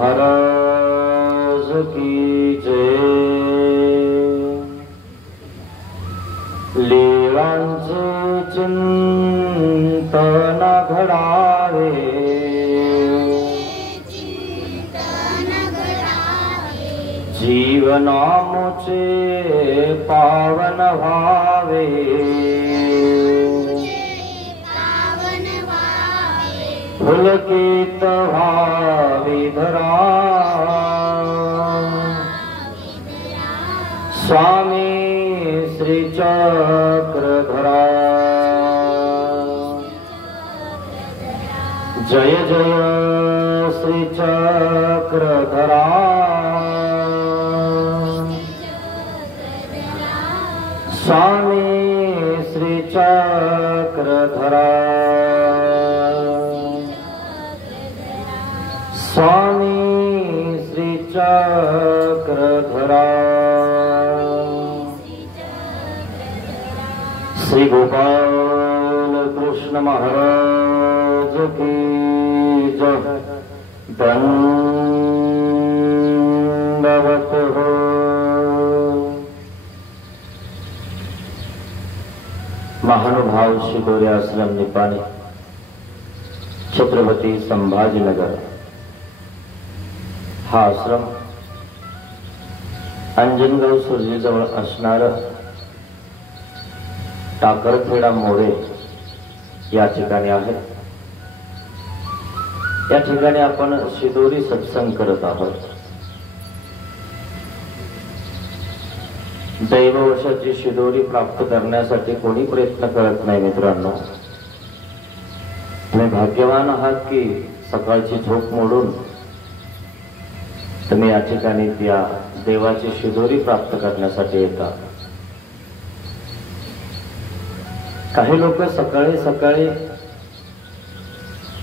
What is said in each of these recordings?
महाराज की जय। लीलांचे चिंतन घडावे, जीवनामुचे पावन व्हावे, पुलकित व्हावी धरा, स्वामी श्री चक्रधरा। जय जय श्री चक्रधरा, स्वामी श्री चक्रधरा, स्वामी श्री चक्रधरा। श्री गोपाल कृष्ण महाराज की जय। दंडवत हो। महानुभाव शिदोरी आश्रम निपाणी, छत्रपती संभाजीनगर। हा आश्रम अंजनगाव सुरजीजवळ असणार टाकरखेडा मोरे या ठिकाणी आहे। या ठिकाणी आपण शिदोरी सत्संग करत आहोत। दैववशाची शिदोरी प्राप्त करण्यासाठी कोणी प्रयत्न करत नाही मित्रांनो। तुम्ही भाग्यवान आहात की सकाळची झोप मोडून तुम्ही या ठिकाणी त्या देवाची शिदोरी प्राप्त करण्यासाठी येता। काही लोक सकाळी सकाळी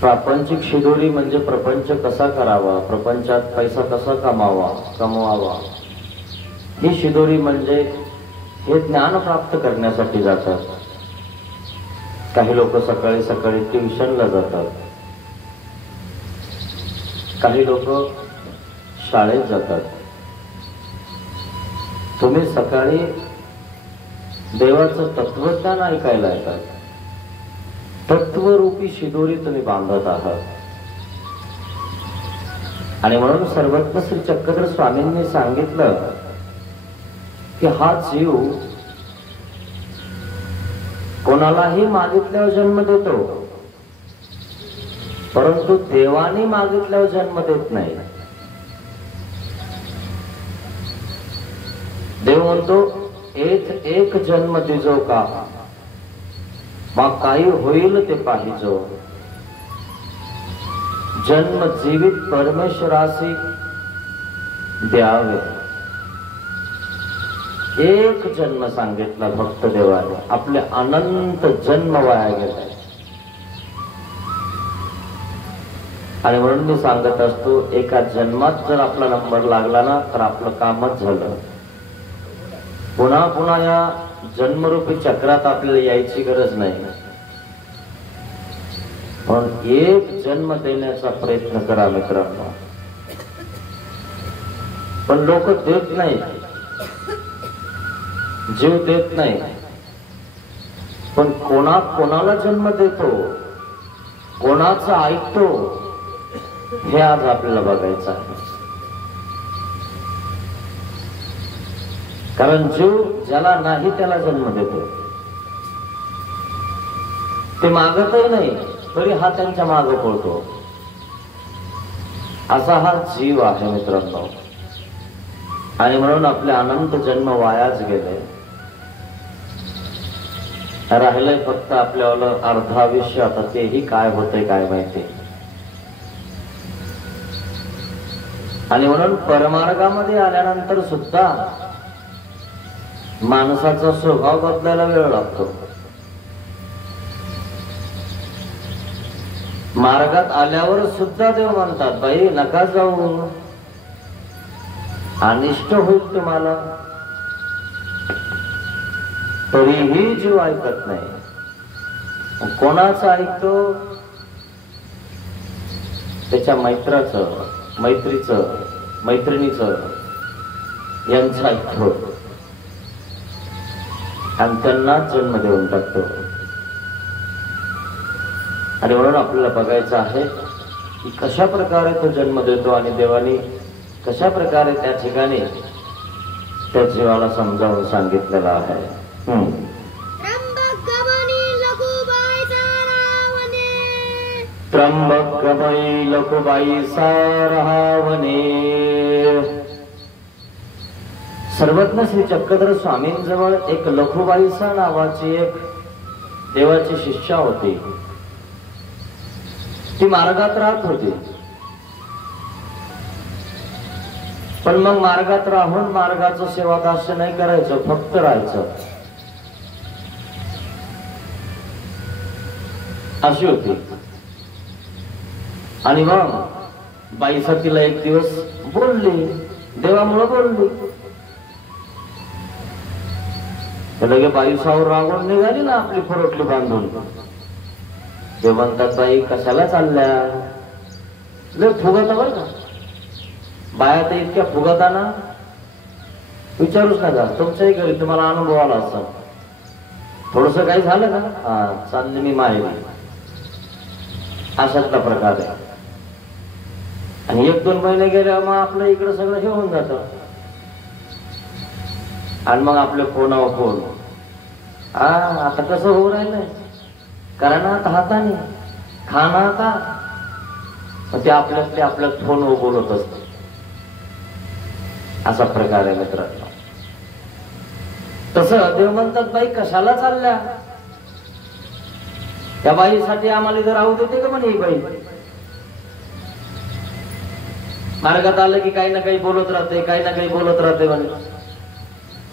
प्रापंचिक शिदोरी म्हणजे प्रपंच कसा करावा, प्रपंचात पैसा कसा कमवावा ही शिदोरी म्हणजे हे ज्ञान प्राप्त करण्यासाठी जातात। काही लोक सकाळी सकाळी ट्युशनला जातात, काही लोक शाळेत जातात। तुम्ही सकाळी देवाचं तत्वज्ञान ऐकायला येतात। तत्वरूपी शिदोरी तुम्ही बांधत आहात आणि म्हणून सर्वज्ञ श्री चक्रधर स्वामींनी सांगितलं की हा जीव कोणालाही मागितल्यावर जन्म देतो, परंतु देवाने मागितल्यावर जन्म देत नाही। देव म्हणतो एक जन्म दिजो का, मग काही होईल ते पाहिजो। जन्म जीवित परमेश्वरासी द्यावे। एक जन्म सांगितला भक्त देवाने, आपले अनंत जन्म वाया गेले। आणि म्हणून मी सांगत असतो एका जन्मात जर आपला नंबर लागला ना तर आपलं कामच झालं। पुन्हा पुन्हा या जन्मरूपी चक्रात आपल्याला यायची गरज नाही। पण एक जन्म देण्याचा प्रयत्न करा मित्रांनो। पण लोक देत नाही, जीव देत नाही। पण कोणाला जन्म देतो, कोणाचं ऐकतो हे आज आपल्याला बघायचं आहे। कारण जीव ज्याला नाही त्याला जन्म देतो। ते मागतही नाही तरी हा त्यांच्या मागे पळतो, असा हा जीव आहे मित्रांनो। आणि म्हणून आपले अनंत जन्म वायाच गेले। राहिलंय फक्त आपल्याला अर्ध आयुष्य, आता तेही काय होतंय काय माहिती। आणि म्हणून परमार्गामध्ये आल्यानंतर सुद्धा माणसाचा स्वभाव बदलायला वेळ लागतो। मार्गात आल्यावर सुद्धा देव म्हणतात बाई नका जाऊ, अनिष्ट होईल तुम्हाला। तरीही जीव ऐकत नाही। कोणाचं ऐकतो? त्याच्या मैत्राचं, मैत्रीचं, मैत्रिणीचं यांचं ऐकतो आणि त्यांना जन्म देऊन टाकतो. आणि म्हणून आपल्याला बघायचं आहे की कशा प्रकारे तो जन्म देतो आणि देवाने कशा प्रकारे त्या ठिकाणी त्या जीवाला समजावून सांगितलेलं आहे. त्र्यंबक गमई लखुबाई सारहावने. सर्वज्ञ श्री चक्रधर स्वामींजवळ एक लखुबाईसा नावाची एक देवाची शिष्या होती. ती मार्गात राहत होती, पण मग मार्गात राहून मार्गाचं सेवादास्य नाही करायचं, फक्त राहायचं अशी होती. आणि मग बाईसा तिला एक दिवस बोलली, देवामुळे बोलली. लगे बाईसावर रागून निघाली ना आपली फरोटली बांधून. ते म्हणतात बाई कशाला चालल्या, लय फुगत बरं का बाया, तर इतक्या फुगता ना विचारूच नका. तुमच्याही घरी तुम्हाला अनुभव आला असं थोडस काही झालं का, हा चालले मी माहेरी, अशातला प्रकार आहे. आणि 1-2 महिने गेल्या मग आपलं इकडं सगळं हे होऊन जात. आणि मग आपले फोनावर फोन, हा आता कसं होऊ राहिलंय, कारण आता हाताने खाना आता ते आपल्या फोनवर बोलत असते. असा प्रकार आहे मित्रांनो. तसं देव म्हणतात बाई कशाला चालल्या, त्या बाईसाठी आम्हाला इथं राहू देते का म्हणे. ही बाई मार्गात आलं की काही ना काही बोलत राहते, काही ना काही बोलत राहते म्हणे.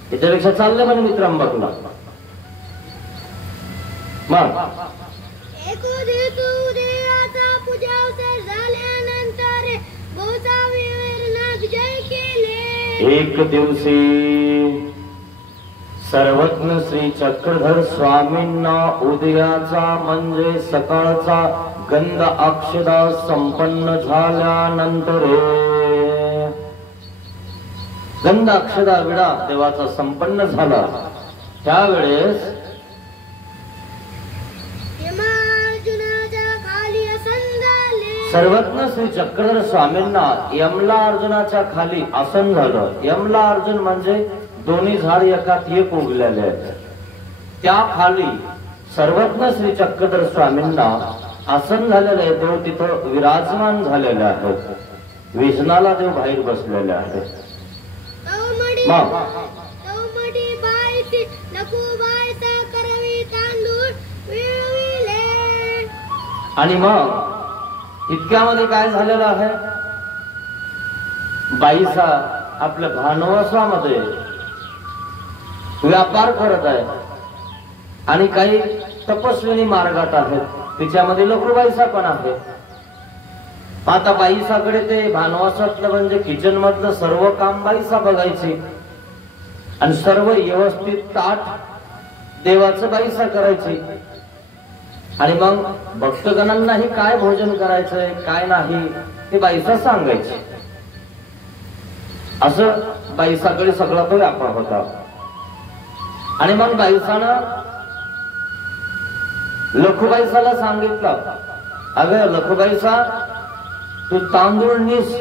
त्याच्यापेक्षा चाललं म्हणे मी त्र्यंबकला. मग एक दिवशी सर्वज्ञ श्री चक्रधर स्वामींना उदयाचा म्हणजे सकाळचा गंध अक्षदा संपन्न झाल्यानंतर, गंध अक्षदा विडा देवाचा संपन्न झाला त्यावेळेस सर्वज्ञ श्री चक्रधर स्वामींना यमला अर्जुनाच्या खाली आसन झालं. यमला अर्जुन म्हणजे दोन्ही झाड एकात एक उगलेले आहेत. त्या खाली सर्वज्ञ श्री चक्रधर स्वामींना आसन झालेलं आहे. देव तिथं विराजमान झालेले आहेत. विष्णाला देव बाहेर बसलेले आहेत. मग आणि मग इतक्यामध्ये काय झालेलं आहे, बाईसा आपल्या भानवासामध्ये व्यापार करत आहे आणि काही तपस्विनी मार्गात आहेत. तिच्यामध्ये लखुबाईसा पण आहे. आता बाईसाकडे ते भानवासातलं म्हणजे किचन मधलं सर्व काम बाईसा बघायची आणि सर्व व्यवस्थित ताट देवाचं बाईसा करायची. आणि मग भक्तगणांनाही काय भोजन करायचंय काय नाही ते बाईसा सांगायचे. असं बाईसाकडे सगळा तो व्यापार होता. आणि मग बाईसानं लखुबाईसाला सांगितलं, अगं लखुबाईसा तू तांदूळ नीस,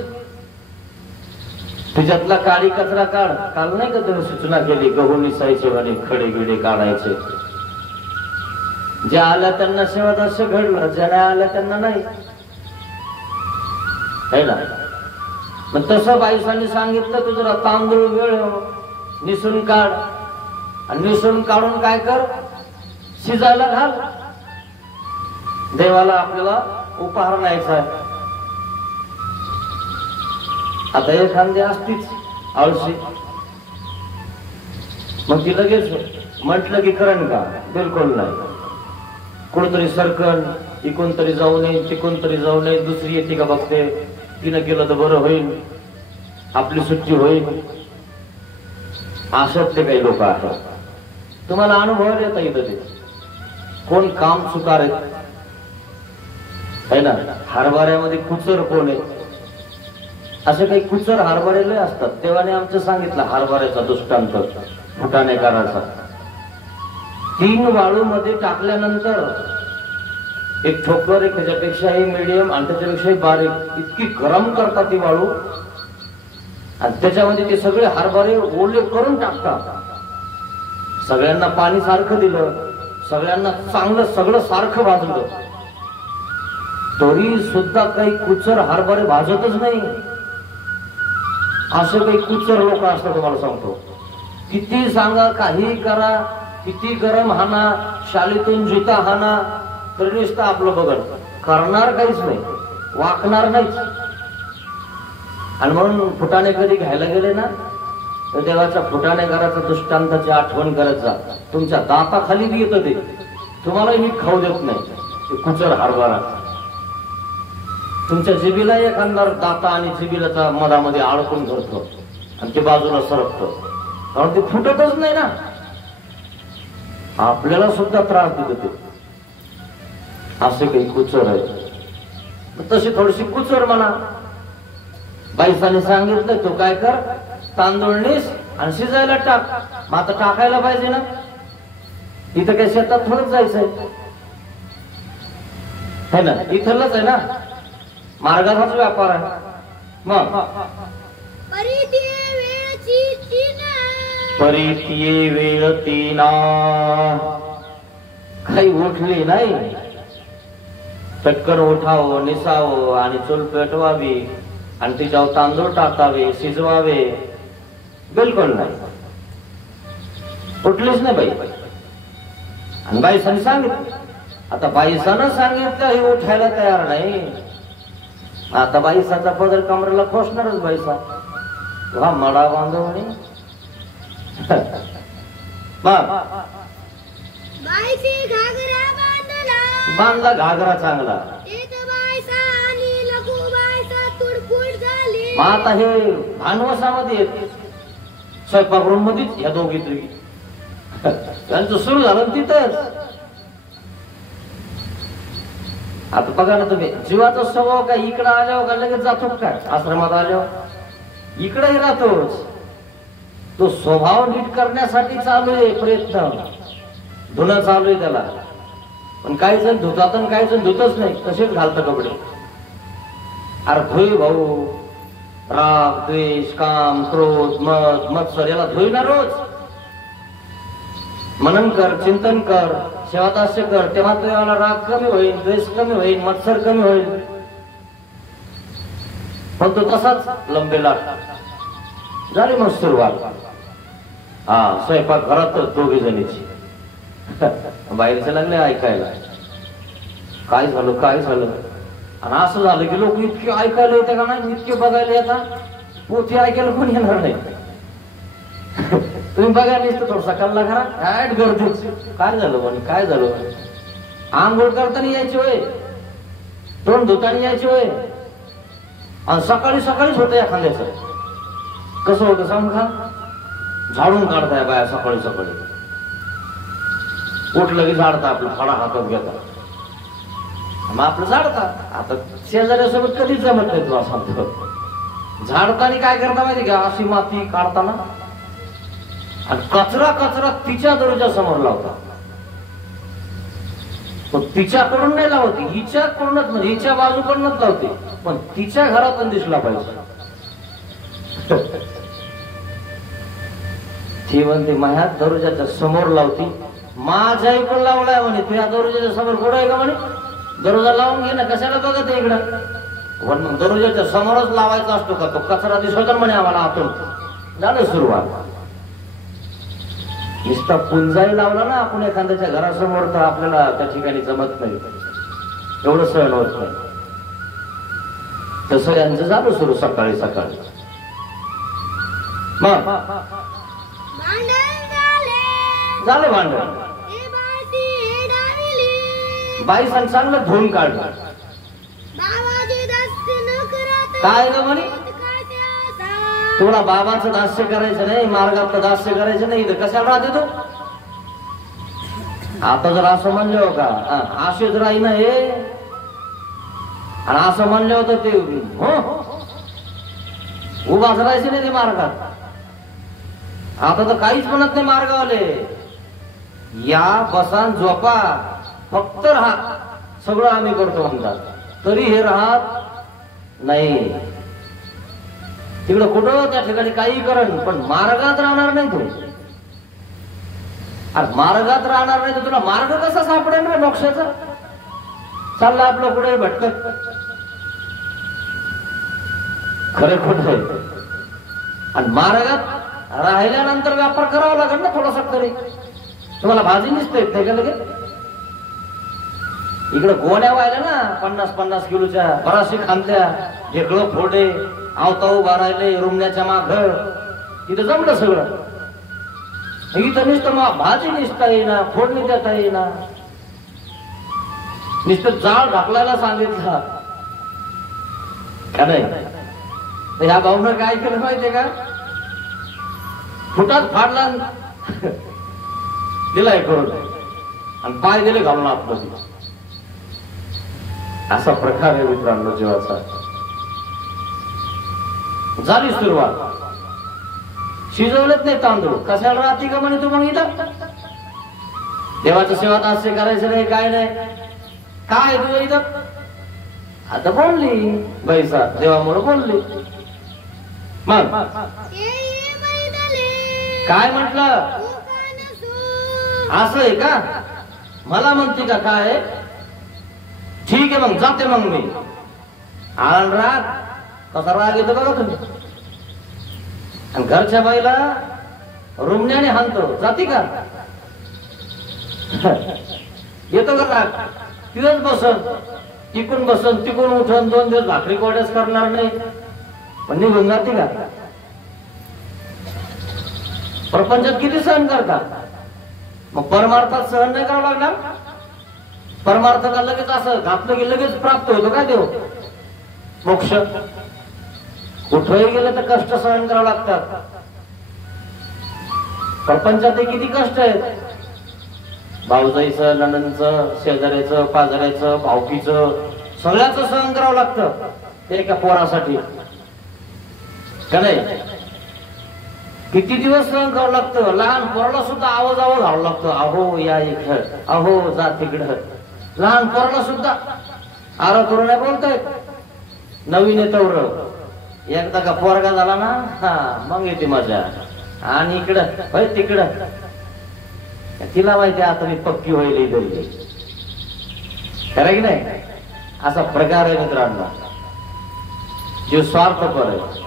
तुझ्यातला काळी कचरा काढ. काल नाही का तुम्ही सूचना केली गहू निसायचे आणि खडे गिडे काढायचे. ज्या आल्या त्यांना सेवादास्य घडलं, ज्या नाही आल्या त्यांना नाही है ना. मग तसं बाईसांनी सांगितलं तू जरा तांदूळ वेळ निसून काढ आणि निसून काढून काय कर, शिजायला घाल. देवाला आपल्याला उपहार न्यायचा आहे. आता एखादी असतीच आळशी, मग ती लगेच म्हटलं की करण का, बिलकुल नाही. कोणतरी सरकन, इकून तरी जाऊ नये तिकून तरी जाऊ नये, दुसरी येते का बघते, तिनं केलं तर बरं होईल, आपली सुट्टी होईल. अशातले काही लोक आहेत. तुम्हाला अनुभव येता येतं ते कोण काम चुकार आहे ना. हरभऱ्यामध्ये कुचर कोण आहे असे काही कुचर हरभरेले असतात. देवाने आमचं सांगितलं हरभऱ्याचा दृष्टांत फुटाणेकाराचा. 3 वाळू मध्ये टाकल्यानंतर एक ठोकर, एक त्याच्यापेक्षाही मिडियम आणि त्याच्यापेक्षाही बारीक, इतकी गरम करतात ती वाळू आणि त्याच्यामध्ये ते सगळे हरभरे ओले करून टाकतात. सगळ्यांना पाणी सारखं दिलं, सगळ्यांना चांगलं सगळं सारखं भाजलं, तरी सुद्धा काही कुचर हरभरे भाजतच नाही. असे काही कुचर लोक असतात तुम्हाला सांगतो. किती सांगा, काही करा, किती गरम हाना, शालीतून जुता हाना, तरी नुसतं आपलं बघत करणार काहीच नाही, वाकणार नाहीच. आणि म्हणून फुटाणे कधी घ्यायला गेले ना तर देवाच्या फुटाणेकराचा दृष्टांताची आठवण करायचा. तुमच्या दाताखाली बी येतं ते, तुम्हालाही नीट खाऊ देत नाही ते कुचर हरभरा. तुमच्या जिबीला एखादा दाता आणि जिबीलाचा मधामध्ये अडकून धरतो आणि ते बाजूला सरकतं, कारण ते फुटतच नाही ना. आपल्याला सुद्धा त्रास देत ते. असे काही कुचर आहे. तशी थोडीशी कुचर म्हणा. बाईसाने सांगितलं तू काय कर, तांदूळ नीस आणि शिजायला टाक. मग आता टाकायला पाहिजे ना, इथं काही शेतात थोडंच जायचंय है ना, इथलच आहे ना, मार्गाचाच व्यापार आहे. मग परितीये वेळ तीना, काही उठली नाही, पटकन उठावं, निसावं आणि चूल पेटवावी आणि तिच्यावर तांदूळ टाकावे, शिजवावे, बिलकुल नाही. उठलीच नाही बाई. आणि बाईसाने सांगितलं. आता बाईसानं सांगितलं हे उठायला तयार नाही. आता बाईसाचा पदर कमरेला खोसणारच बाईसा. हा मडा बांधव म्हणे. बांधला घागरा चांगला. मग आता हे भानवसामध्ये येते स्वयंपाक रूम मध्येच या दोघी तुघी त्यांचं सुरू झालं तिथंच. आता बघा ना तुम्ही, जीवाचा स्वभाव काय इकडं आल्यावर का लगेच जातो काय, आश्रमात आल्यावर इकडंही राहतोच. तो स्वभाव नीट करण्यासाठी चालू आहे प्रयत्न, धुणं चालू आहे त्याला. पण काही जण धुतात आणि काही जण धुतच नाही, तसेच घालतं कपडे. अरे धुई भाऊ, राग, द्वेष, काम, क्रोध, मद, मत्सर याला धुई ना रोज. मनन कर, चिंतन कर, सेवादास्य कर, तेव्हा तुझ्याला राग कमी होईल, द्वेष कमी होईल, मत्सर कमी होईल. पण तो तसाच लंबेला झाली. मग सुरुवात हा स्वयंपाक घरातच दोघी जणीची. बाहेरचं लागले ऐकायला काय झालं काय झालं. आणि असं झालं की लोक इतके ऐकायला येते का नाही, इतके बघायला येतात, पोथी ऐकायला कोण येणार नाही. तुम्ही बघायला नसतं थोडसा कल्ला करा, काय गर्दीच काय झालं म्हणे, काय झालं म्हणे. आंघोळ करताना यायची होय, तोंड धुताना यायची होय, आणि सकाळी सकाळीच होतं एखाद्याचं. कसं होतं सांग का, झाडून काढताय बाया सकाळी सकाळी. उठलं की झाडता आपलं फडा हातात घेतात, मग आपलं झाडतात. आता शेजाऱ्यासोबत कधीच जमत नाही तुला सांगतो. झाडताना काय करता माहिती का, अशी माती काढताना आणि कचरा कचरा तिच्या दरवाजा समोर लावता. तिच्याकडून नाही लावते, हिच्याकडूनच म्हणजे हिच्या बाजूकडूनच लावते, पण तिच्या घरातून दिसला पाहिजे. ती म्हणते माझ्या दरवाजाच्या समोर लावती. माझ्या इकडून लावलाय म्हणे, तुझ्या दरवाजाच्या समोर कुठं आहे का म्हणे. दरवाजा लावून घे ना, कशाला बघत आहे इकडं. पण दरवाजाच्या समोरच लावायचा असतो का, तो कचरा दिसतो म्हणे आम्हाला आतून. झालं सुरुवात. नुसता पुंजाही लावला ना आपण एखाद्याच्या घरासमोर तर आपल्याला त्या ठिकाणी जमत नाही, एवढं सहन होत नाही. तसं यांचं झालं सुरू सकाळी सकाळी. मग झालं भांडण. बाई सांग चांगलं धुवून काढलं. काय ग म्हणे, तुला बाबाचं दास्य करायचं नाही, मार्गातलं दास्य करायचं नाही, इथं कशाला राहते तू. आता जर असं म्हणले हो का, असेच राही ना हे, आणि असं म्हणलं होतं ते हो उभा राहायचे नाही ते मार्गात. आता तर काहीच म्हणत नाही मार्गावाले, या बसा झोपा फक्त राहा, सगळं आम्ही करतो म्हणतात. तरी हे राहत नाही. तिकडं कुठं त्या ठिकाणी काही करण, पण मार्गात राहणार नाही तू. आज मार्गात राहणार नाही तर तुला मार्ग कसा सापडेल रे मोक्षाचा? चाललं आपलं कुठे भटकत. खरं खोट आहे. आणि मार्गात राहिल्यानंतर व्यापार करावा लागेल ना थोडासा तरी. तुम्हाला भाजी निसते नाही का लगेच? इकडे गोण्या व्हायला ना 50-50 किलोच्या बराशी खांद्या, ढेकळं फोडे, आवता उभा राहिले रुमण्याच्या माग, तिथं जमलं सगळं. इथं नुसतं मग भाजी निसता येईना, फोडणी देता येईना, नुसतं जाळ ढाकलायला सांगितलं का नाही? तर ह्या भाऊनं काय केलं माहितीये का? फुटात फाडला दिलाय करून आणि पाय दिले घालून आपलं. असा प्रकार आहे मित्रांनो जीवाचा. झाली सुरुवात. शिजवलंच नाही तांदूळ, कशाला राहते का म्हणे तू मग इथं? देवाच्या सेवात असे करायचं नाही, काय नाही. काय तुझं इथं? आता बोलली बैसा, देवामुळे बोलली. मग काय म्हटलं? असं आहे का? मला म्हणते का काय? ठीक आहे मग जाते मग मी. आण राग, कसा राग येतो बघा तुम्ही. आणि घरच्या बाईला रुमण्याने हाणतो, जाते का? येतो का राग? तिथंच बसन, टिकून बसन, टिकून उठून 2 दिवस भाकरी कोड्याच करणार नाही, पण निघून जाते का? प्रपंचात किती सहन करता? मग परमार्थात सहन नाही करावं लागणार? परमार्थ का लगेच असं घातलं की लगेच प्राप्त होतो का देव मोक्ष? कुठेही गेलं तर कष्ट सहन करावं लागतात. प्रपंचात किती कष्ट आहेत. भाऊजाईचं, नणंदचं, शेजाऱ्याचं, पाजाऱ्याचं, भावकीचं, सगळ्याचं सहन करावं लागतं ते एका पोरासाठी का नाही? किती दिवस सहन करावं लागतं. लहान पोराला सुद्धा आवाज घालावं लागतो. अहो या इकडं, अहो जा तिकडं. लहान पोराला सुद्धा आरा करून नाही बोलतायत. नवीन येतवर एकदा का पोरगा झाला ना, हा मग येते मजा. आणि इकडं होय तिकडं, तिला माहिती आता मी पक्की होईल तरी. खरं की नाही? असा प्रकार आहे मित्रांनो. जीव स्वार्थपर आहे.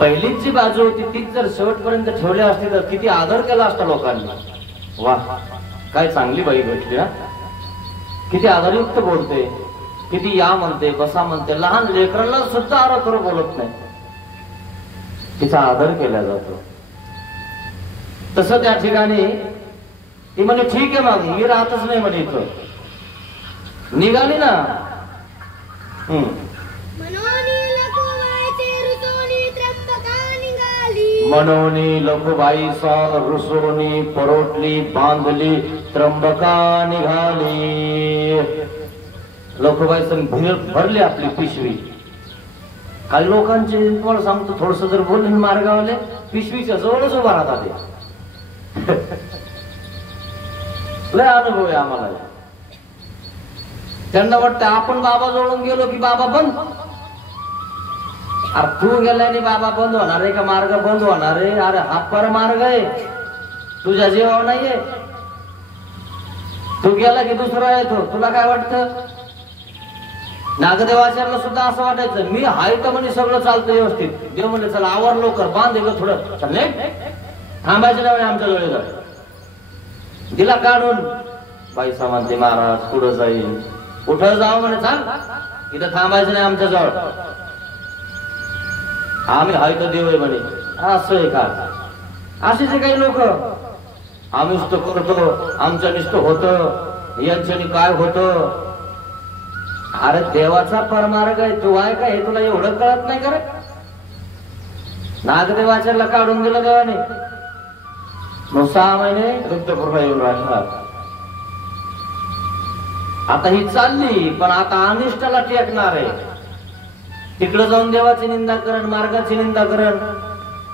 पहिलीच जी बाजू होती तीच जर शेवटपर्यंत ठेवली असती तर किती आदर केला असता लोकांनी. वा काय चांगली बाई भेटली ना, किती आदरयुक्त बोलते, किती या म्हणते, बसा म्हणते. लहान लेकरांना सुद्धा आरा करून बोलत नाही, तिचा आदर केला जातो. तसं त्या ठिकाणी ती म्हणे ठीक आहे मग मी राहतच नाही म्हणे इथं. निघाली ना. मनोनी लखुबाई सा रुसोनी परोटली बांधली त्र्यंबका निघाली. लखुबाई संग भरली आपली पिशवी. काही लोकांचे तुम्हाला सांगतो, थोडस जर बोलले मार्गावले पिशवीच्या जवळच उभा राहतात ते. लय अनुभव आहे आम्हाला. त्यांना वाटतं आपण बाबा जवळून गेलो की बाबा बंद. अरे तू गेल्याने बाबा बंद होणार आहे का? मार्ग बंद होणार आहे? अरे हा पर मार्ग आहे, तुझ्या जीवावर नाहीये. तू गेला की दुसरा येतो. तुला काय वाटतं? नागदेवाचार्याला सुद्धा असं वाटायचं मी हाय तर म्हणजे सगळं चालतं व्यवस्थित. देव म्हणले चला आवर लवकर, बांध दिलं थोडं, चल थांबायचं नाही आमच्या जवळ. दिला काढून. बाई म्हणते महाराज पुढं जाईल. कुठं जाऊ म्हणे? सांग, इथं थांबायचं नाही आमच्या जवळ. आम्ही हाय तर देव आहे म्हणे. असं आहे का? असेच काही लोक. आम्ही नुसतं करतो, आमचं नुसतं होतं, यांच्यानी काय होतं. अरे देवाचा परमार्ग आहे, तू आहे का हे तुला एवढं कळत नाही का रे? नागदेवाचार्याला काढून दिलं देवाने. मग 6 महिने रुद्रपूरला येऊन राहिला. आता ही चालली, पण आता अनिष्टाला टेकणार आहे. तिकडे जाऊन देवाची निंदा करण, मार्गाची निंदा करण.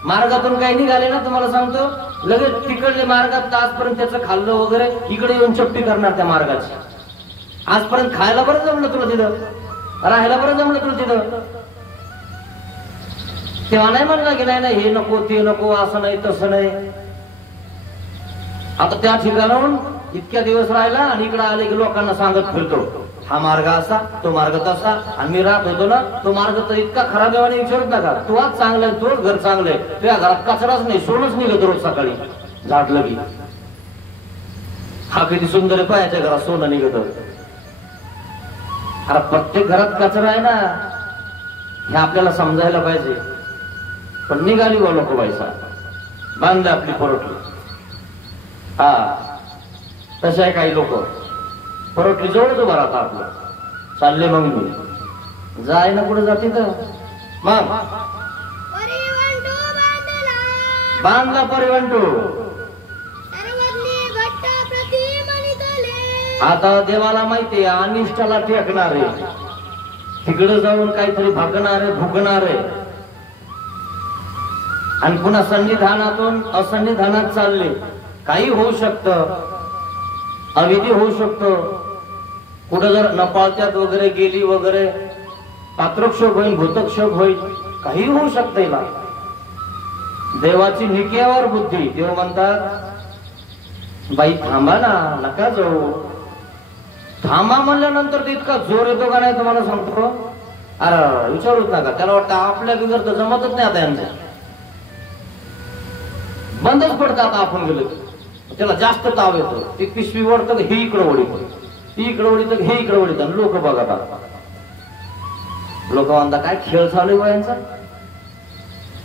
मार्गातून काही निघाले ना तुम्हाला सांगतो, लगेच तिकडले मार्गात आजपर्यंत त्याचं खाल्लं वगैरे, इकडे येऊन चपटी करणार त्या मार्गाची. आजपर्यंत खायला बरं जमलं तुला तिथं, राहायला बरं जमलं तुला तिथं, तेव्हा नाही म्हणलं की नाही हे नको ते नको, असं नाही तसं नाही. आता त्या ठिकाणाहून इतक्या दिवस राहिला आणि इकडे आले की लोकांना सांगत फिरतो, हा मार्ग असा, तो मार्ग तसा. आणि मी राहत होतो ना, तो मार्ग तर इतका खराब देवाने विचारत नका. तू आज चांगलाय, तोच घर चांगलंय, तुझ्या घरात कचराच नाही, सोनच निघत रोज सकाळी झाडलं की. हा किती सुंदर आहे, पायाच्या घरात सोनं निघत. अरे प्रत्येक घरात कचरा आहे ना, हे आपल्याला समजायला पाहिजे. पण निघाली गो लोक पैसा बांधले आपली परवटली. हा तसे आहे काही लोक, परवटली जवळच उभा राहता आपलं. चालले मग मी जाय ना कुठे जाते तर मग बांधला परिवंटू. आता देवाला माहितीये अनिष्टाला टेकणार आहे, तिकडे जाऊन काहीतरी भागणार आहे, भुकणार आहे. आणि पुन्हा सन्निधानातून असन्निधानात चालले. काही होऊ शकतं, अविधी होऊ शकतो. कुठं जर नपाळत्यात वगैरे गेली वगैरे, पात्रक्षोभ होईल, भूतक्षोभ होईल, काही होऊ शकतं. हिला देवाची निक्यावर बुद्धी. देव म्हणतात बाई थांबा ना, नका जाऊ. थांबा म्हणल्यानंतर इतका जोर येतो का नाही तुम्हाला सांगतो. अरे विचारूच नका. त्याला वाटतं आपल्या बिगर तर जमतच नाही आता यांचं, बंदच पडतात. आपण गेलो त्याला जास्त ताव येतो. ती पिशवी ओढतं, हे इकडे ओढीत, ती इकडे ओढीत, हे इकडे ओढीत. लोक बघतात, लोक म्हणतात काय खेळ चालू आहे यांचा,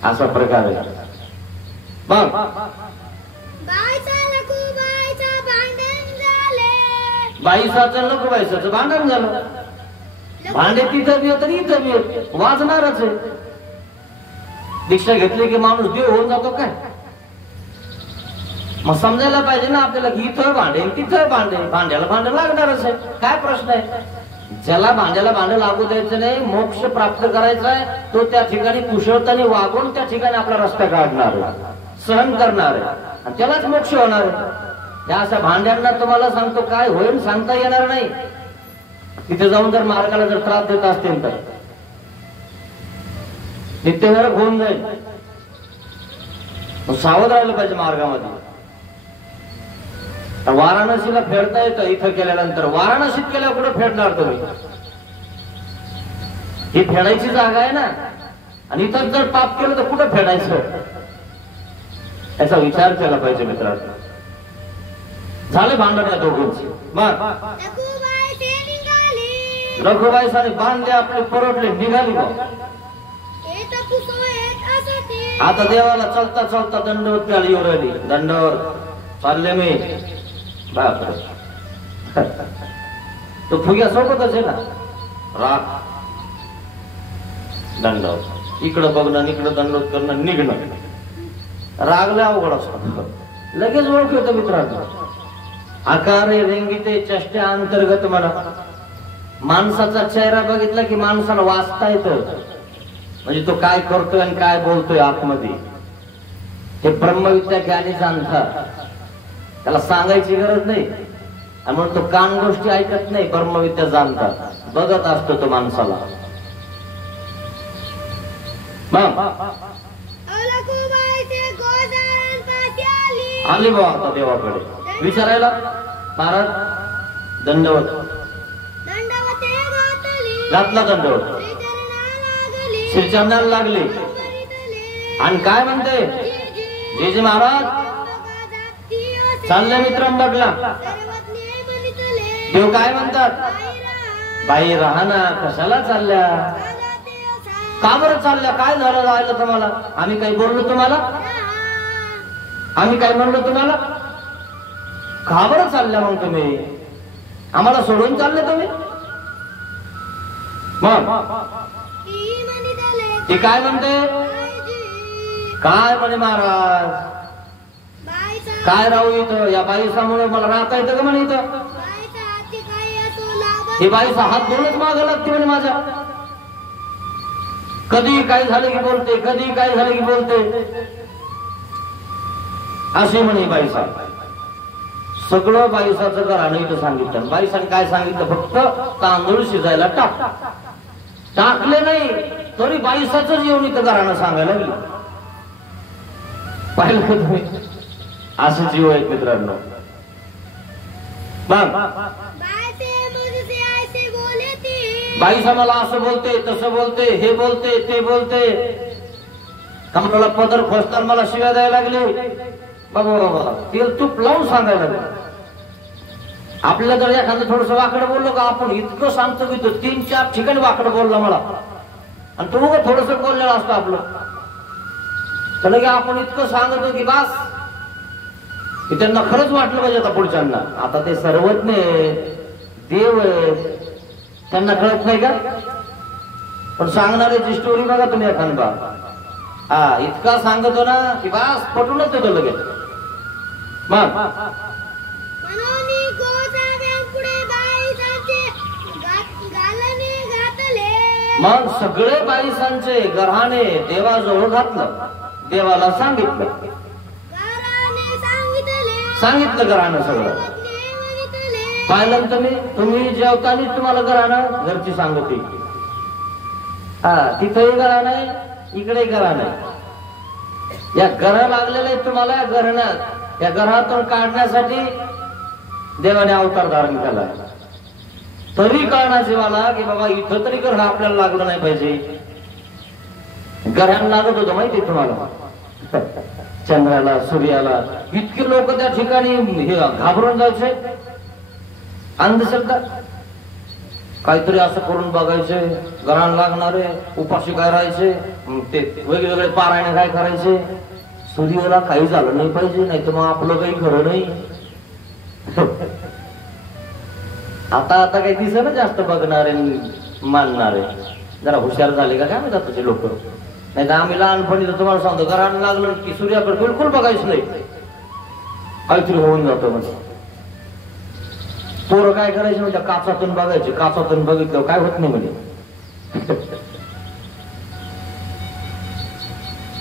असा प्रकार आहे. मग बाईसाचं नको बाईसाचं भांडण झालं. भांडे तिथं बी तर इथं बी वाजणारच आहे. दीक्षा घेतली की माणूस देव होऊन जातो काय. मग समजायला पाहिजे ना आपल्याला की इथं भांडे तिथं भांडे, भांड्याला भांडं लागणारच आहे. काय प्रश्न आहे. ज्याला भांड्याला भांडं लागू द्यायचं नाही, मोक्ष प्राप्त करायचा आहे, तो त्या ठिकाणी कुशलताने वागून त्या ठिकाणी आपला रस्ता काढणार आहे, सहन करणार आहे, आणि त्यालाच मोक्ष होणार आहे. त्या अशा भांड्यांना तुम्हाला सांगतो काय होईल सांगता येणार नाही. तिथे जाऊन जर मार्गाला जर त्रास देत असतील तर नित्यनरक होऊन जाईल. सावध राहिलं पाहिजे मार्गामध्ये. वाराणसीला फेडता येतं इथं केल्यानंतर, वाराणसीत केल्या कुठं फेडणार तुम्ही. ही फेडायची जागा आहे ना, आणि इथं जर पाप केलं तर कुठं फेडायचं, याचा विचार केला पाहिजे मित्रांनो. झाले भांडण या दोघांची. मग रघुबाई साने बांधले आपले, परवडले, निघाली. आता देवाला चलता चलता दंडवत प्याली येऊ राहिली. दंडवत चालले मी. बापरे, तो फुग्या सोबतच आहे ना. राग दंडवत, इकडं बघणं, इकडं दंडवत करणं, निघणं. रागला अवघड असतो, लगेच ओळख येतं मित्रांनो. आकारे रेंगिते चष्ट्या अंतर्गत म्हणा. माणसाचा चेहरा बघितला की माणसाला वाचता येतं, म्हणजे तो काय करतोय आणि काय बोलतोय आतमध्ये. हे ब्रह्मविद्या ज्ञानी जाणतात, त्याला सांगायची गरज नाही. आणि म्हणून तो कान गोष्टी ऐकत नाही, ब्रह्मविद्या जाणतात, बघत असतो तो माणसाला. आली बा आता देवाकडे विचारायला. महाराज दंडवत घातला, दंडवत श्रीचरणाला लागले. आणि काय म्हणते जे जे महाराज चालले मित्रंबकला. देव काय म्हणतात, बाई राहा ना, कशाला चालल्या, का बरं चालल्या, काय झालं राहिलं तुम्हाला, आम्ही काही बोललो तुम्हाला, आम्ही काय म्हणलो तुम्हाला, का बरं चालल्या मग तुम्ही, आम्हाला सोडून चालले तुम्ही. मग ती काय म्हणते, काय म्हणे महाराज, काय राहू इथं, या बाईसामुळे मला राहता येतं का म्हणे इथं. ही बाईचा हात धुवूनच मागं लागते म्हणे माझ्या. कधी काय झालं की बोलते, कधी काय झालं की बोलते असे म्हणे बाईसा. सगळं बाईसाचं घराणं इथं सांगितलं. बाईसाने काय सांगितलं, फक्त तांदूळ शिजायला टाक. टाकले नाही तरी बाईसाच येऊन इथं घराणं सांगायला लागलं. पाहिलं का तुम्ही, असं जीव आहेत मित्रांनो. बाईसा मला असं बोलते, तसं बोलते, हे बोलते, ते बोलते, कमराला पदर खोसताना मला शिव्या द्यायला लागले. बाबा बाबा तेल तूप लावून सांगायला लागले. आपल्याला जर एखादं थोडस वाकडं बोललो का, आपण इतकं सांगतो की तो 3-4 ठिकाणी वाकडं बोलला मला, आणि तो मग थोडस बोललेलं असतं आपलं, तर लगे आपण इतकं सांगतो की बास, की त्यांना खरंच वाटलं पाहिजे आता पुढच्यांना. आता ते सर्वज्ञ देव आहे, त्यांना कळत नाही का? पण सांगणाऱ्याची स्टोरी बघा तुम्ही एखादा. हा इतका सांगतो ना की बास पटूनच येतो लगेच. मग मग सगळे बाईसांचे घराणे देवाजवळ घातलं, देवाला सांगितलं, सांगितलं घराणं सगळं. पाहिलं तुम्ही जेवताना तुम्हाला घराणं घरची सांगते. हा तिथंही घरा नाही, इकडे घरा नाही. या घरा लागलेले तुम्हाला या घराण्यात, या घरातून काढण्यासाठी देवाने अवतार धारण केला. तरी कळणार जीवाला की बाबा इथं तरी घर आपल्याला लागलं नाही पाहिजे. घराला लागत होतं माहिती तुम्हाला, चंद्राला, सूर्याला. इतके लोक त्या ठिकाणी घाबरून जायचे. अंधश्रद्धा काहीतरी असं करून बघायचे, घराला लागणारे उपाशी काय राहायचे, ते वेगवेगळे पारायणे काय करायचे. सूर्याला काही झालं नाही पाहिजे, नाही तर मग आपलं काही खरं नाही. आता काही दिसेना जास्त बघणारे मानणारे. जरा हुशार झाले का काय म्हणतात तुझे लोक. नाही तर आम्ही लहानपणी तर तुम्हाला सांगतो, घराला लागलं की सूर्याकडे बिलकुल बघायचं नाही, काहीतरी होऊन जातं म्हणजे. पोरं काय करायचे म्हणजे काचातून बघायचे, काचातून बघितलं काय होत नाही म्हणजे.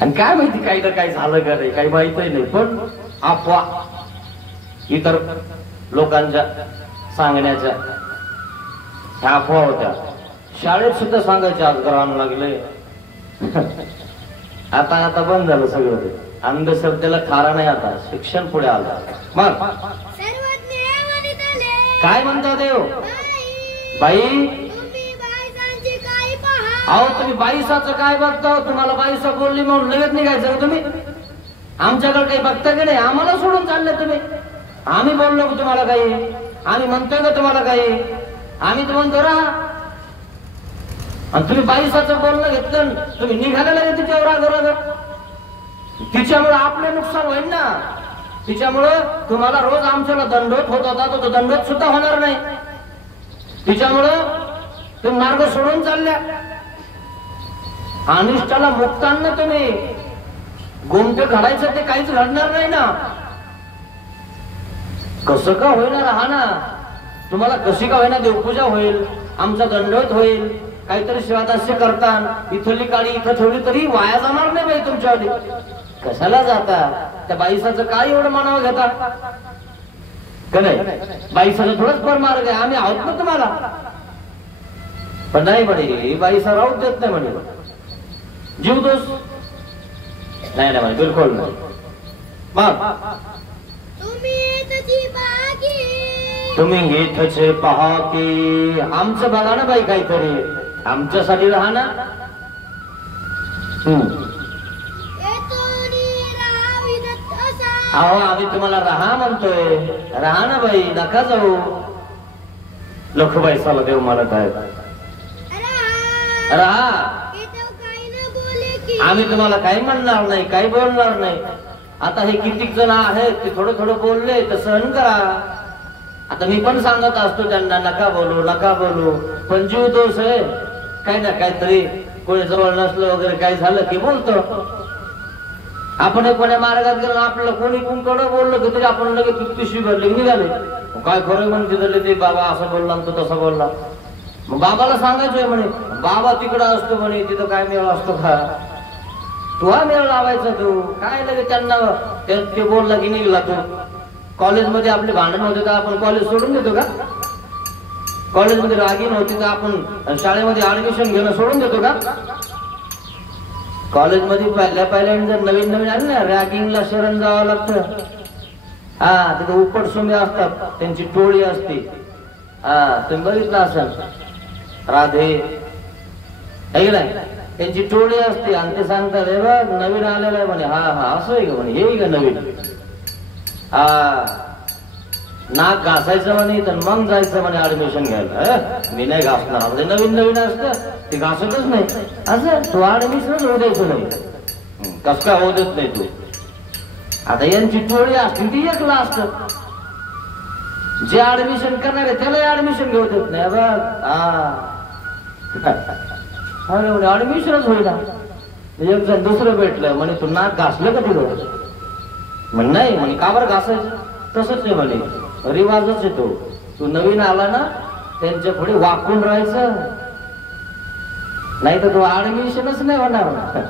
आणि काय माहिती काही ना काय झालं का नाही, काही माहितही नाही. पण अफवा इतर लोकांच्या सांगण्याच्या ह्या अफवा होत्या. शाळेत सुद्धा सांगायचे आज घराला लागले. आता आता बंद झालं सगळं ते. अंधश्रद्धेला खारा नाही, आता शिक्षण पुढे आलं. मग काय म्हणतो देव, बाई अहो तुम्ही बाईसाचं काय बघता. तुम्हाला बाईसा बोलली म्हणून लगेच निघायचं तुम्ही. आमच्याकडे काही बघता की नाही, आम्हाला सोडून चालले तुम्ही. आम्ही बोललो का तुम्हाला काही, आम्ही म्हणतोय का तुम्हाला काही, आम्ही तर म्हणतो राहा. आणि तुम्ही बाईसाचं बोलणं घेतलं, तुम्ही निघायला लागेल तिच्यावर राग. तिच्यामुळे आपलं नुकसान होईल ना. तिच्यामुळं तुम्हाला रोज आमच्याला दंडोत होत होता, तो दंडोत सुद्धा होणार नाही. तिच्यामुळं तुम्ही मार्ग सोडून चालल्या. अनिष्टाला मुक्तांना तुम्ही गोमटे घडायचं ते काहीच घडणार नाही ना. कसं का होईना राहा ना. तुम्हाला कशी का होईना देवपूजा होईल, आमचा दंडोत होईल, काहीतरी शिवादास्य करता. इथली काळी इथं ठेवली तरी वाया जाणार नाही बाई तुमच्यावाली. कशाला जाता त्या बाईसाचं काय एवढं मानावं घेता का नाही. बाईसाचं थोडंच परमार्ग आहे, आम्ही आहोत ना तुम्हाला. पण नाही म्हणे बाईसा राहूच देत नाही म्हणे. जीव दोष नाही ना म्हणे, बिलकुल नाही. मग तुम्ही इथचे पहा की आमचं बघा ना बाई, काहीतरी आमच्यासाठी राहा ना. अहो आम्ही तुम्हाला राहा म्हणतोय, राहा ना बाई, नका जाऊ. लोक बाईसाला देव म्हणत आहेत, राहा. आम्ही तुम्हाला काही म्हणणार नाही, काही बोलणार नाही. आता हे कितीक जण आहेत ते थोडं थोडं बोलले तर सहन करा. आता मी पण सांगत असतो त्यांना, नका बोलू नका बोलू. पण जीव दोष आहे, काही ना काहीतरी कोणी जवळ नसलं वगैरे काही झालं की बोलतो. आपण कोण्या मार्गात गेलो, आपल्याला कोणी कोणकडं बोललं की तरी आपण लगेच पिशवी भरली निघाले. काय खरं म्हणते ते बाबा असं बोलला तो तसा बोलला. मग बाबाला सांगायचोय म्हणे, बाबा तिकडं असतो म्हणे, तिथं काय मेळ असतो का? तू हा मेळ लावायचा, तू काय लगे त्यांना ते बोलला की निघला तू. कॉलेजमध्ये आपले भांडण होते तर आपण कॉलेज सोडून देतो का? कॉलेजमध्ये रागीण होती तर आपण शाळेमध्ये ऍडमिशन घेणं सोडून देतो का? कॉलेजमध्ये पहिल्या जर नवीन आले ना, रॅगिंगला शरण जावं लागतं. हा, तिथे उपटसुंबे असतात, त्यांची टोळी असते. हा, तुम्ही बघितलं असाल, राधे आहे ना, त्यांची टोळी असते आणि ते सांगतात, हे बघ नवीन आलेला आहे म्हणे. हा हा, असं आहे का म्हणे, हे का नवीन? हा, नाक घासायचं म्हणे तर मग जायचं म्हणे ऍडमिशन घ्यायला. मी नाही घासणार, म्हणजे नवीन असतं ते घासतच नाही. असं तू ऍडमिशनच होऊ द्यायचं नाही. कस काय होऊ देत नाही तू? आता यांची टोळी असते ती एकला असत, जे ऍडमिशन करणार आहे त्याला ऍडमिशन घेऊ देत नाही. बघ ऍडमिशनच होईना. एक जण दुसरं भेटलं म्हणे, तू नाक घासलं का तिथं? म्हण नाही म्हणे, का बरं घासायचं? तसंच आहे म्हणे, रिवाजच आहे तो. तू नवीन आला ना, त्यांच्या पुढे वाकून राहायचं, नाही तर तू ऍडमिशनच नाही होणार.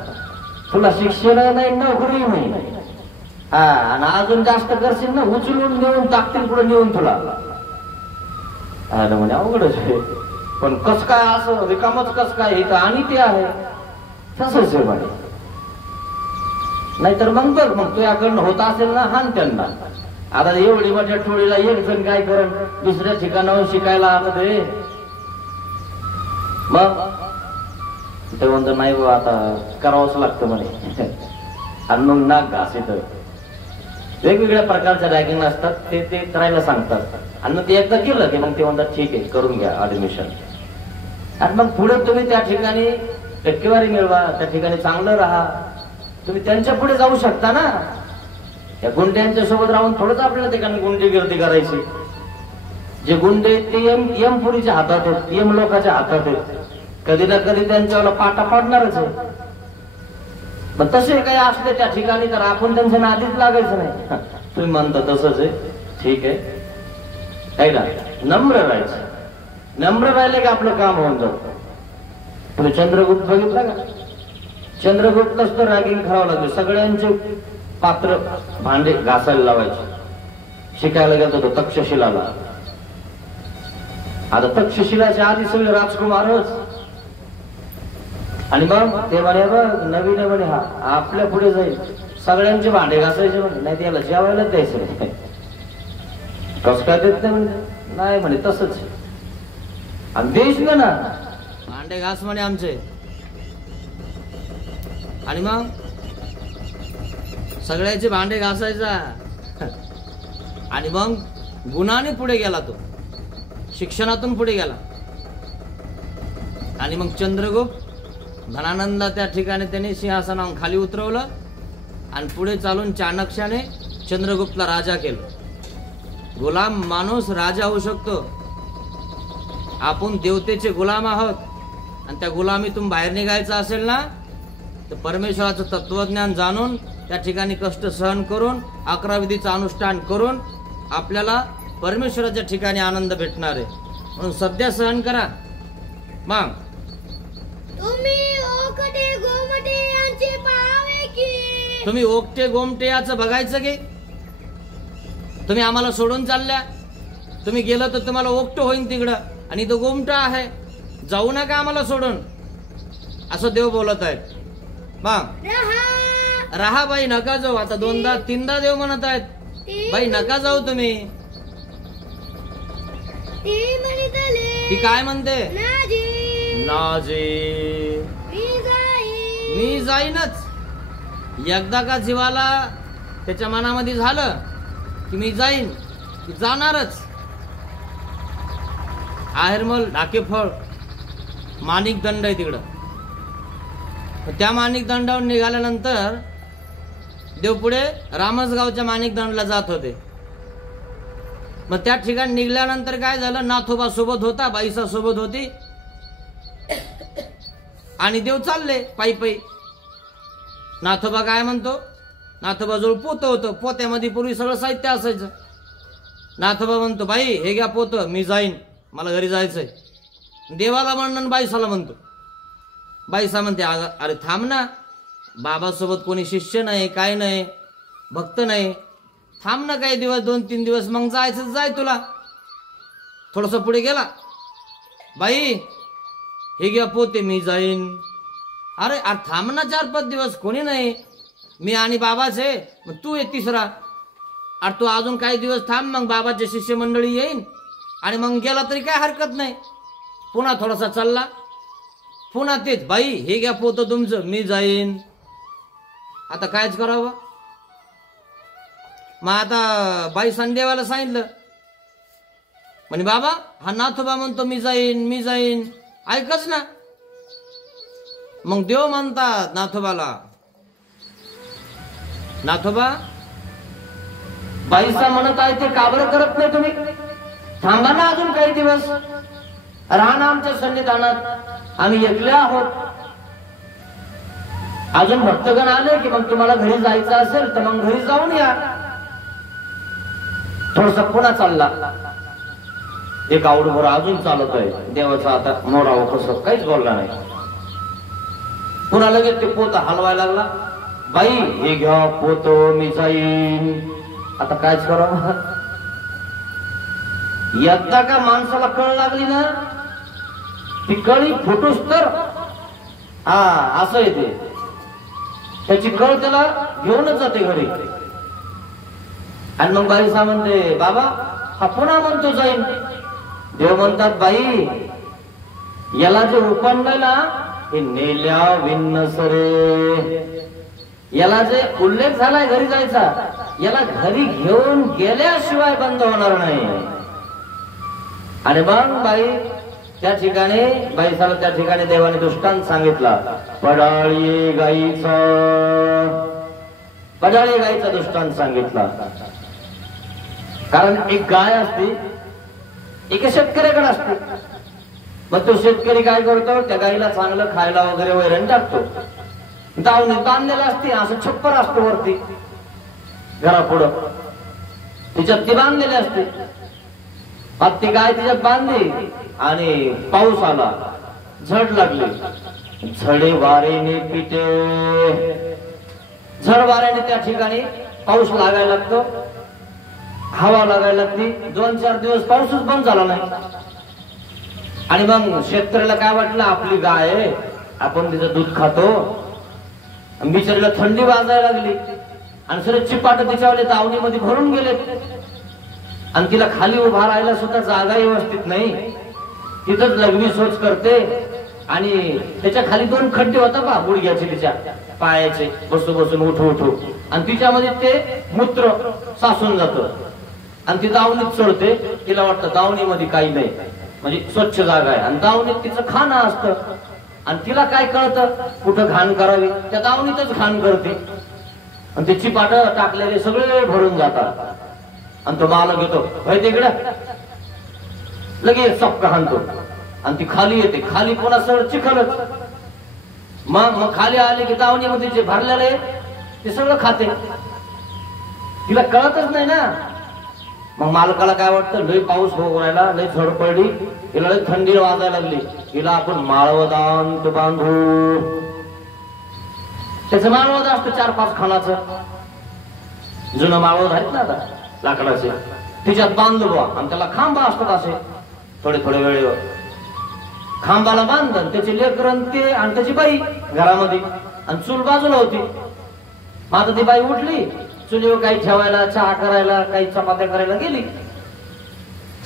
तुला शिक्षण नाही, नोकरी नाही. हा, आणि अजून जास्त करशील ना, उचलून नेऊन टाकतील पुढे नेऊन तुला. म्हणे अवघडच आहे. पण कस काय असं रिकामच कस काय, इथं आणि ते आहे तसंच आहे म्हणे. नाहीतर मग बघ, मग तुझ्याकडनं होत असेल ना, हान त्यांना. आता एवढी माझ्या टोळीला एक जण काय करण, दुसऱ्या ठिकाणावर शिकायला आलं ते. मग ते म्हणतो नाही बा, आता करावंच लागतं म्हणे. आणि मग नाक घास येतं. वेगवेगळ्या प्रकारच्या रॅगिंग असतात, ते करायला सांगतात. आणि मग ते एकदा केलं की मग ते म्हणतात ठीक आहे, करून घ्या ऍडमिशन. आणि मग पुढे तुम्ही त्या ठिकाणी टक्केवारी मिळवा, त्या ठिकाणी चांगलं राहा. तुम्ही त्यांच्या पुढे जाऊ शकता ना. या गुंड्यांच्या सोबत राहून थोडंच आपल्याला ठिकाणी गुंडेगिर्दी करायची. जे गुंडे ते यमपुरीच्या हातात आहेत, यम लोकांच्या हातात आहेत. कधी ना कधी त्यांच्यावर पाटा पाडणारच आहे. पण तसे काही असले त्या ठिकाणी तर आपण त्यांच्या नादीच लागायचं नाही. तुम्ही म्हणता तसंच आहे, ठीक आहे ना. नम्र राहायचं, नम्र राहिले की आपलं काम होऊन जातं. तुम्ही चंद्रगुप्त बघितला का? चंद्रगुप्तच तर रॅगिंग करावं लागलं. सगळ्यांचे पात्र भांडे घासायला लावायचे. शिकायला गेलो तो तक्षशिलाला. आता तक्षशिलाच्या आधी सगळे राजकुमारच. आणि मग ते म्हणे बघ नवीन म्हणे, हा आपल्या पुढे जाईल, सगळ्यांचे भांडे घासायचे म्हणे, नाही त्याला जेवायलाच द्यायचं नाही. कस काय देत नाही म्हणे, तसंच. आणि देश ना भांडे घास म्हणे आमचे. आणि मग सगळ्याचे भांडे घासायचा. आणि मग गुणाने पुढे गेला तो, शिक्षणातून पुढे गेला. आणि मग चंद्रगुप्त धनानंद त्या ठिकाणी त्याने सिंहासनावर खाली उतरवलं आणि पुढे चालून चाणक्याने चंद्रगुप्तला राजा केलं. गुलाम माणूस राजा होऊ शकतो. आपण देवतेचे गुलाम आहोत आणि त्या गुलामीतून बाहेर निघायचं असेल ना, तर परमेश्वराचं तत्वज्ञान जाणून त्या ठिकाणी कष्ट सहन करून 11 विधीचं अनुष्ठान करून आपल्याला परमेश्वराच्या ठिकाणी आनंद भेटणार आहे. म्हणून सध्या सहन करा. मग तुम्ही ओकटे गोमटे याचं बघायचं की तुम्ही आम्हाला सोडून चालल्या. तुम्ही गेलं तर तुम्हाला ओकट होईन तिकडं, आणि तो गोमटा आहे, जाऊ नका आम्हाला सोडून, असं देव बोलत आहेत. मग रहा बाई, नका जाऊ. आता 2दा 3दा देव म्हणत आहेत, बाई नका जाऊ तुम्ही. ती काय म्हणते? नाजी मी जाईनच. एकदा का जीवाला त्याच्या मनामध्ये झालं की मी जाईन, की जाणारच. आहेरमल ढाकेफळ माणिक दंड आहे तिकडं. त्या माणिक दंडावर निघाल्यानंतर देव पुढे रामसगावच्या माणिक दंडला जात होते. मग त्या ठिकाणी निघाल्यानंतर काय झालं, नाथोबा सोबत होता, बाईसा सोबत होती, आणि देव चालले पायी पायी. नाथोबा काय म्हणतो, नाथोबा जवळ पोतं होतं, पोत्यामध्ये पूर्वी सगळं साहित्य असायचं. नाथोबा म्हणतो, बाई हे घ्या पोतं, मी जाईन, मला घरी जायचंय. देवाला म्हणणं बाईसाला म्हणतो, बाई सा म्हणते अरे थांब ना, बाबासोबत कोणी शिष्य नाही, काय नाही, भक्त नाही, थांब ना काही दिवस, 2-3 दिवस, मग जायचं जाय तुला. थोडस पुढे गेला, बाई हे घ्या पोते, मी जाईन. अरे थांब ना 4-5 दिवस, कोणी नाही, मी आणि बाबाच आहे, मग तू ये तिसरा. अरे तू अजून काही दिवस थांब, मग बाबाचे शिष्य मंडळी येईन आणि मग गेला तरी काय हरकत नाही. पुन्हा थोडासा चालला, पुन्हा तेच, बाई हे घ्या पोत तुमचं, मी जाईन. आता कायच करावं. मग आता बाई संदेवाला सांगितलं, म्हणे बाबा हा नाथोबा म्हणतो मी जाईन, मी जाईन, ऐकच ना. मग देव म्हणतात नाथोबाला, नाथोबा बाईसा म्हणत आहे ते का बरं करत नाही तुम्ही? थांबा ना अजून काही दिवस, राहा ना आमच्या सन्निधानात, आम्ही एकले आहोत. अजून भक्तगण आले की मग तुम्हाला घरी जायचं असेल तर मग घरी जाऊन या. थोडस पुन्हा चालला, एक आवडभर अजून चालत आहे. देवाचा आता मोराव कसं काहीच बोलला नाही. पुन्हा लगेच ते पोत हलवायला लागला, बाई हे घ्या पोत, मी जाईन. आता कायच करावं. एकदा का माणसाला कळ लागली ना, ती कळी फुटूस तर हा असं येते, त्याची कळ त्याला घेऊनच जाते घरी. आणि मग बाई सा म्हणते, बाबा हा पुन्हा म्हणतो जाईन. देव म्हणतात, बाई याला जे उपणलंय ना हे नेल्या विन्नसरे, याला जे उल्लेख झालाय घरी जायचा, याला घरी घेऊन गेल्याशिवाय बंद होणार नाही. आणि मग बाई त्या ठिकाणी, बाईसाला त्या ठिकाणी देवाने दृष्टांत सांगितला, पडाळी गाईचा, पडाळी गाईचा दृष्टांत सांगितला. कारण एक गाय असते, एका शेतकऱ्याकडे असते. मग तो शेतकरी काय करतो, त्या गाईला चांगलं खायला वगैरे वैरण टाकतो. दावणीत बांधलेला असते, असं छप्पर असतो वरती घरापुढं, तिच्यात ती बांधलेली असते. मग ती गाय तिच्यात बांधली आणि पाऊस आला, झड लागली, झडे वारेने पिटे, झड वाऱ्याने त्या ठिकाणी पाऊस लागायला लागतो, हवा लागायला लागली. 2-4 दिवस पाऊसच बंद झाला नाही. आणि मग शेतकऱ्याला काय वाटलं, आपली गाय आहे, आपण तिचं दूध खातो. बिचारीला थंडी वाजायला लागली आणि सगळे चिपाट तिच्यावाले दावणीमध्ये भरून गेले. आणि तिला खाली उभा राहायला सुद्धा जागा व्यवस्थित नाही, तिथंच लघवी सोच करते. आणि त्याच्या खाली 2 खड्डे होता बा गुडघ्याचे, तिच्या पायाचे, बसू बसून उठू उठू, आणि तिच्यामध्ये ते मूत्र साचून जातं. आणि ती दावणीत चढते, तिला वाटतं दावणीमध्ये काही नाही, म्हणजे स्वच्छ जागा आहे. आणि दावणीत तिचं खाणं असतं. आणि तिला काय कळतं कुठं घाण करावी, त्या दावणीतच घाण करते. आणि ते चिपाट टाकलेले सगळे भरून जातात. आणि तो मालक येतो, भाई तिकडे लगेच चपका हाणतो आणि ती खाली येते. खाली पुन्हा सगळं चिखलच. मग खाली आले की दावणीमध्ये जे भरलेलं आहे ते सगळं खाते. तिला कळतच नाही ना. मग मालकाला काय वाटतं, लय पाऊस होऊ राहिला, लय झड पडली, तिला लय थंडी वाजायला लागली, तिला आपण माळवदांत बांधू. त्याचं माळवद असतं 4-5 खानाचं, जुनं माळवद आहेत ना आता लाकडाचे, तिच्यात बांधलो बा. आणि त्याला खांबा असतात असे थोडे थोडे वेळेवर, खांबाला बांधन त्याची लेकरं ते आणि त्याची बाई घरामध्ये, आणि चूल बाजूला होती. मग आता ती बाई उठली, चुलीवर काही ठेवायला, चहा करायला, काही चपात्या करायला गेली.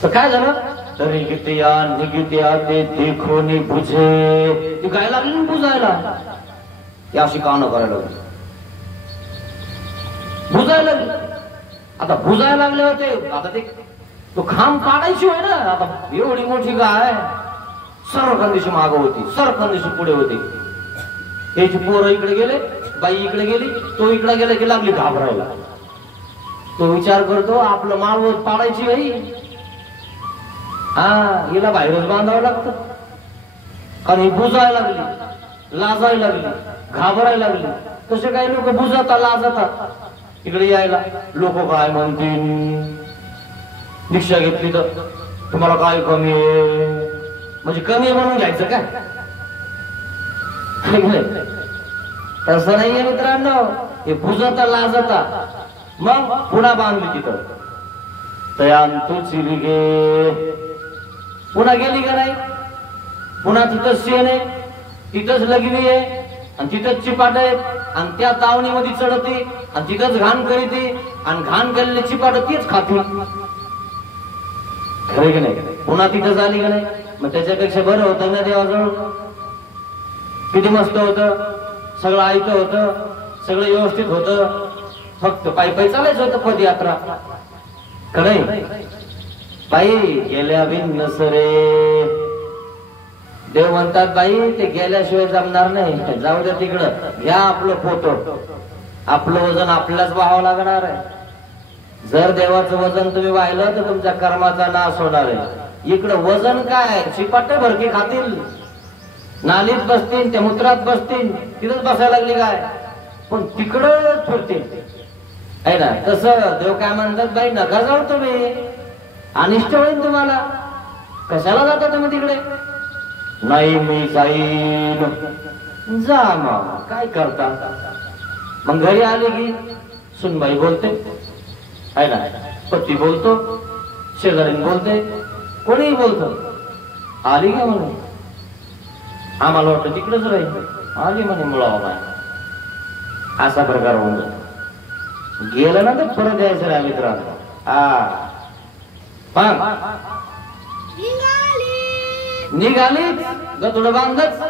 तर काय झालं, तरी निघत्या निघत्या ते देखोनी बुझे, ती गाय लागली ना बुजायला, ती अशी कानं करायला लागली, बुजायला लागली. आता बुजायला लागले होते, आता ते तो खांब काढायची होय ना. आता एवढी मोठी गाय सरकंदिशी माग होती, सरकंदिशी पुढे होती. त्याची पोरं इकडे गेले, बाई इकडे गेली, तो इकडे गेला की लागली घाबरायला. तो विचार करतो, आपलं माळवत पाडायची बाई, हा हिला बाहेरच बांधावं लागतं. कारण ही बुजायला लागली, लाजायला लागली, घाबरायला लागली. तसे काही लोक बुजाता लाजतात इकडे यायला. लोक काय म्हणतील, दीक्षा घेतली तर तुम्हाला काय कमी आहे, म्हणजे कमी आहे म्हणून घ्यायचं काय. तसं नाहीये मित्रांनो, हे बुजता लाजता मग पुन्हा बांधली तिथं तयान तू चिली गे, पुन्हा गेली का नाही, पुन्हा तिथंच शेण आहे, तिथंच लगवी आहे आणि तिथंच चिपाट आहे आणि त्या तावणीमध्ये चढते आणि तिथंच घाण करीते आणि घाण केलेली चिपाट तीच खाते. खरे की नाही? पुन्हा तिथं झाली का नाही? मग त्याच्यापेक्षा बरं होतं ना देवाजवळ. किती मस्त होतं, सगळं ऐकत होतं, सगळं व्यवस्थित होतं, फक्त पायी पायी चालायचं होतं पदयात्रा. कडे बाई गेल्या बिन नसरे, देव म्हणतात बाई ते गेल्याशिवाय जमणार नाही, जाऊ द्या तिकडं, घ्या आपलं फोटो, आपलं वजन आपल्यालाच वाहावं लागणार आहे. जर देवाचं वजन तुम्ही वाहिलं तर तुमच्या कर्माचा नाश होणार आहे. इकडं वजन काय, चिपाटे भरकी खातील, नालीत बसतील, त्या मूत्रात बसतील, तिथंच बसायला लागली काय, पण तिकडं फिरतील आहे ना. तसं देव काय म्हणतात, बाई नका जाऊ तुम्ही, अनिष्ट होईल तुम्हाला, कशाला जाता तुम्ही तिकडे. नाही मी जाईन, जा मग काय करता. मग घरी आले की सुनबाई बोलते आहे ना, पती बोलतो, शेजारीन बोलते, कोणीही बोलतो, आली का म्हणून. आम्हाला वाटतं तिकडेच राहील, आली म्हणे मुळावा बाय. असा प्रकार होऊन जातो. गेलं ना तर परत यायचं नाही मित्रांनो. निघाली गतुड बांधच.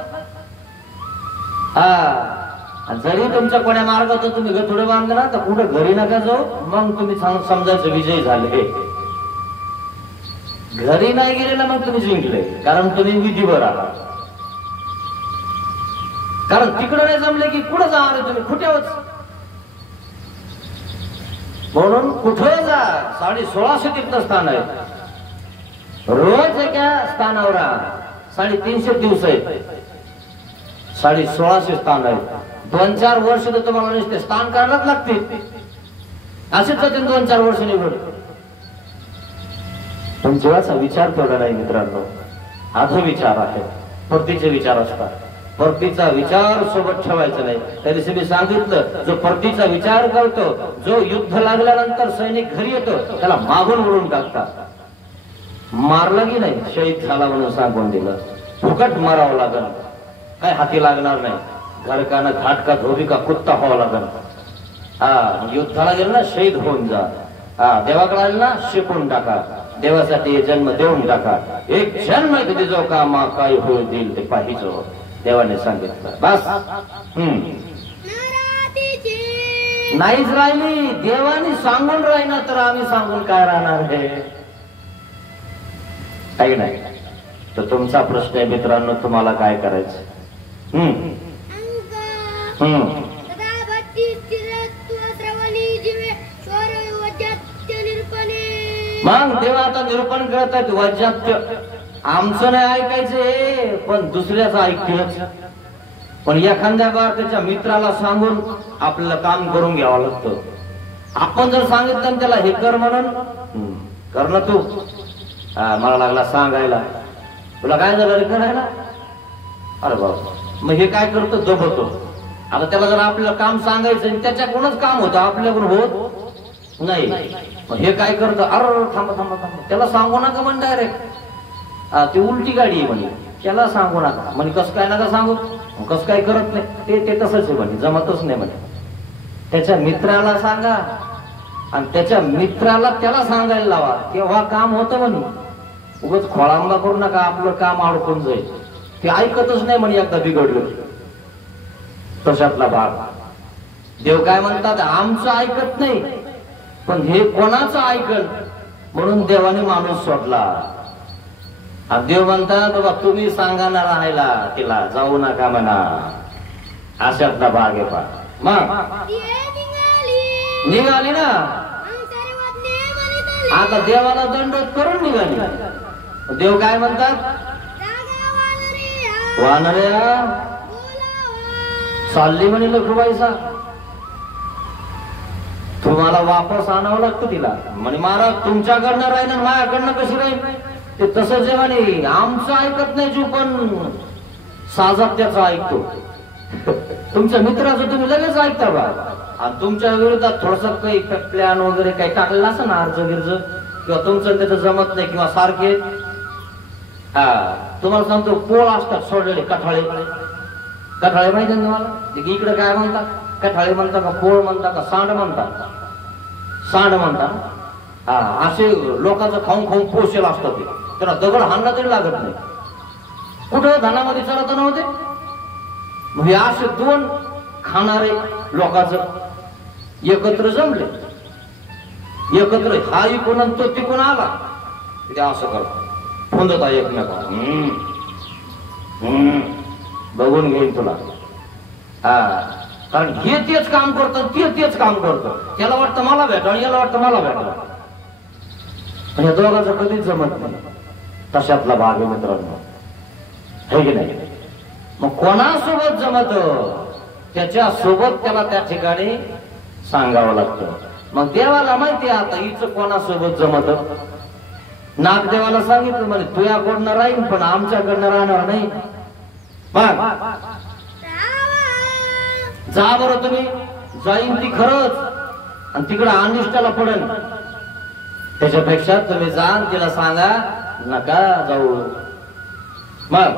जरी तुमच्या कोण्या मार्गात तुम्ही गतुड बांधलं ना तर कुठं घरी नका जाऊ, मग तुम्ही समजायचं विजय झाले. घरी नाही गेले ना मग तुम्ही जिंकले, कारण तुम्ही विधीवर आहात. कारण तिकडं नाही जमले की कुठं जाणार तुम्ही, कुठेच. म्हणून कुठे जा, 1650 तीर्थस्थान आहेत. रोज एका स्थानावर 350 दिवस आहेत, 1650 स्थान आहेत. 2-4 वर्ष तर तुम्हाला नुसते स्थान करायलाच लागतील. असेच जातील 2-4 वर्ष निघून. पण जीवाचा विचार तेवढा नाही मित्रांनो, आधो विचार आहे, परतीचे विचार असतात. परतीचा विचार सोबत ठेवायचा नाही. त्या दिवशी मी सांगितलं, जो परतीचा विचार करतो, जो युद्ध लागल्यानंतर सैनिक घरी येतो, त्याला मागून उडून टाकतात. मारलं की नाही, शहीद झाला म्हणून सांगून दिलं, फुकट मारावं लागल, काय हाती लागणार नाही. घर का ना घाट का धोबी का कुत्ता व्हावं लागल. युद्धाला गेलं ना शहीद होऊन जा. देवाकडे आले ना शिकून टाका, देवासाठी जन्म देऊन टाका. एक जन्म कधी जो कामा काय होईल देईल ते पाहिजे, देवाने सांगितलं. बस नाहीच राहिली, देवाने सांगून राहिना तर आम्ही सांगून काय राहणार हे, काही नाही. तर तुमचा प्रश्न आहे मित्रांनो, तुम्हाला काय करायचं. मग देवा आता निरूपण करत आहेत, वज्जात्य आमचं नाही ऐकायचं, पण दुसऱ्याचं ऐकतीलच. पण एखाद्या बार त्याच्या मित्राला सांगून आपल्याला काम करून घ्यावं लागतं. आपण जर सांगितलं त्याला हे कर म्हणून, कर ना तू. मला लागला सांगायला, तुला काय झालं रे करायला. अरे बाबा, मग हे काय करतो, दबतो. आता त्याला जर आपल्याला काम सांगायचं त्याच्याकडूनच काम होतं, आपल्याकडून होत नाही. मग हे काय करतं, अरे थांबा थांबा थांबा, त्याला सांगू नका म्हण डायरेक्ट. ती उलटी गाडी आहे म्हणे, त्याला सांगू नका म्हणजे. कसं काय नका सांगू, कसं काय करत नाही ते तसंच आहे म्हणे, जमतच नाही म्हणे. त्याच्या मित्राला सांगा आणि त्याच्या मित्राला त्याला सांगायला लावा, तेव्हा काम होतं म्हणे. उगाच खोळांबा करू नका, आपलं काम अडकून जाईल. ते ऐकतच नाही म्हणे, एकदा बिघडलं. तशातला भाग. देव काय म्हणतात, आमचं ऐकत नाही, पण हे कोणाचं ऐकल, म्हणून देवाने माणूस सोडला. देव म्हणतात, बाबा तुम्ही सांगा ना राहायला, तिला जाऊ नका म्हणा. अशातला भाग आहे. पा मग निघाली ना, आता देवाला दंडोत करून निघाली. देव काय म्हणतात, वानऱ्या चालली म्हणे लखुबाईचा, तुम्हाला वापस आणावं लागतं तिला. म्हणे महाराज तुमच्याकडनं राहील ना माझ्याकडनं कशी राहील. ते तसंच आहे म्हणे, आमचं ऐकत नाही जीव, पण साजात त्याचा ऐकतो. तुमच्या मित्राचं तुम्ही लगेच ऐकता बा. आणि तुमच्या विरोधात थोडस काही प्लॅन वगैरे काही टाकलेला असं ना, अर्ज गिर्ज किंवा तुमचं त्याचं जमत नाही किंवा सारखे तुम्हाला सांगतो पोळ असतात सोडलेले कठाळे. कठाळे माहिती ना तुम्हाला? इकडे काय म्हणतात? कठाळे म्हणतात का पोळ म्हणतात का सांड म्हणतात? सांड म्हणतात. असे लोकांचं खाऊन खाऊन पोषेल असतात ते. त्याला दगड हाणला तरी लागत नाही. कुठं धनामध्ये चालत नव्हते. म्हणजे असे दोन खाणारे लोकांचं एकत्र जमले. एकत्र हा इकून आणि तो तिकून आला. ते असं करतो फोंदता एकमेका. बघून घेईन तुला. कारण हे तेच काम करतं, ते तेच काम करतं. त्याला वाटतं मला भेटा आणि याला वाटतं मला भेटा. पण या दोघांचं कधीच जमत नाही. तशातला भाग आहे मित्रांनो, है की नाही? मग कोणासोबत जमत त्याच्या सोबत त्याला त्या ठिकाणी सांगावं लागतं. मग देवाला माहिती आहे आता हिचं कोणासोबत जमत. नागदेवाला सांगितलं म्हणे तुझ्याकडनं राहीन पण आमच्याकडनं राहणार नाही. जा बरं तुम्ही. जाईन ती खरंच आणि तिकडं अनिष्टाला पडेल. त्याच्यापेक्षा तुम्ही जा तिला सांगा नका जाऊ. मग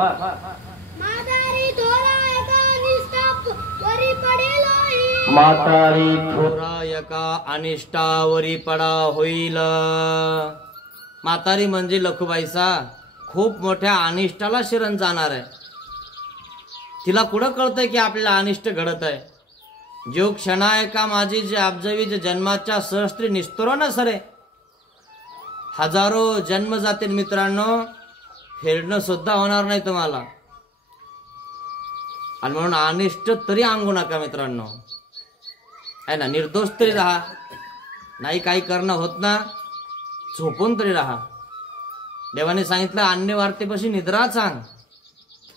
म्हातारी थोरा एका अनिष्टावरी पडा होईल. म्हातारी म्हणजे लखुबाईचा खूप मोठ्या अनिष्टाला शरण जाणार आहे. तिला कुठं कळतंय की आपल्याला अनिष्ट घडत आहे. जो क्षणाएका माझी जे अब्जवी जे जन्माच्या सहस्त्री निस्तरो ना सरे. हजारो जन्म जातील मित्रांनो, फिरणं सुद्धा होणार नाही तुम्हाला. आणि म्हणून अनिष्ट तरी अंगू नका मित्रांनो, आहे ना. निर्दोष तरी राहा. नाही काही करणं होत ना, झोपून तरी राहा. देवाने सांगितलं अन्य वार्तेपाशी निद्रा सांग.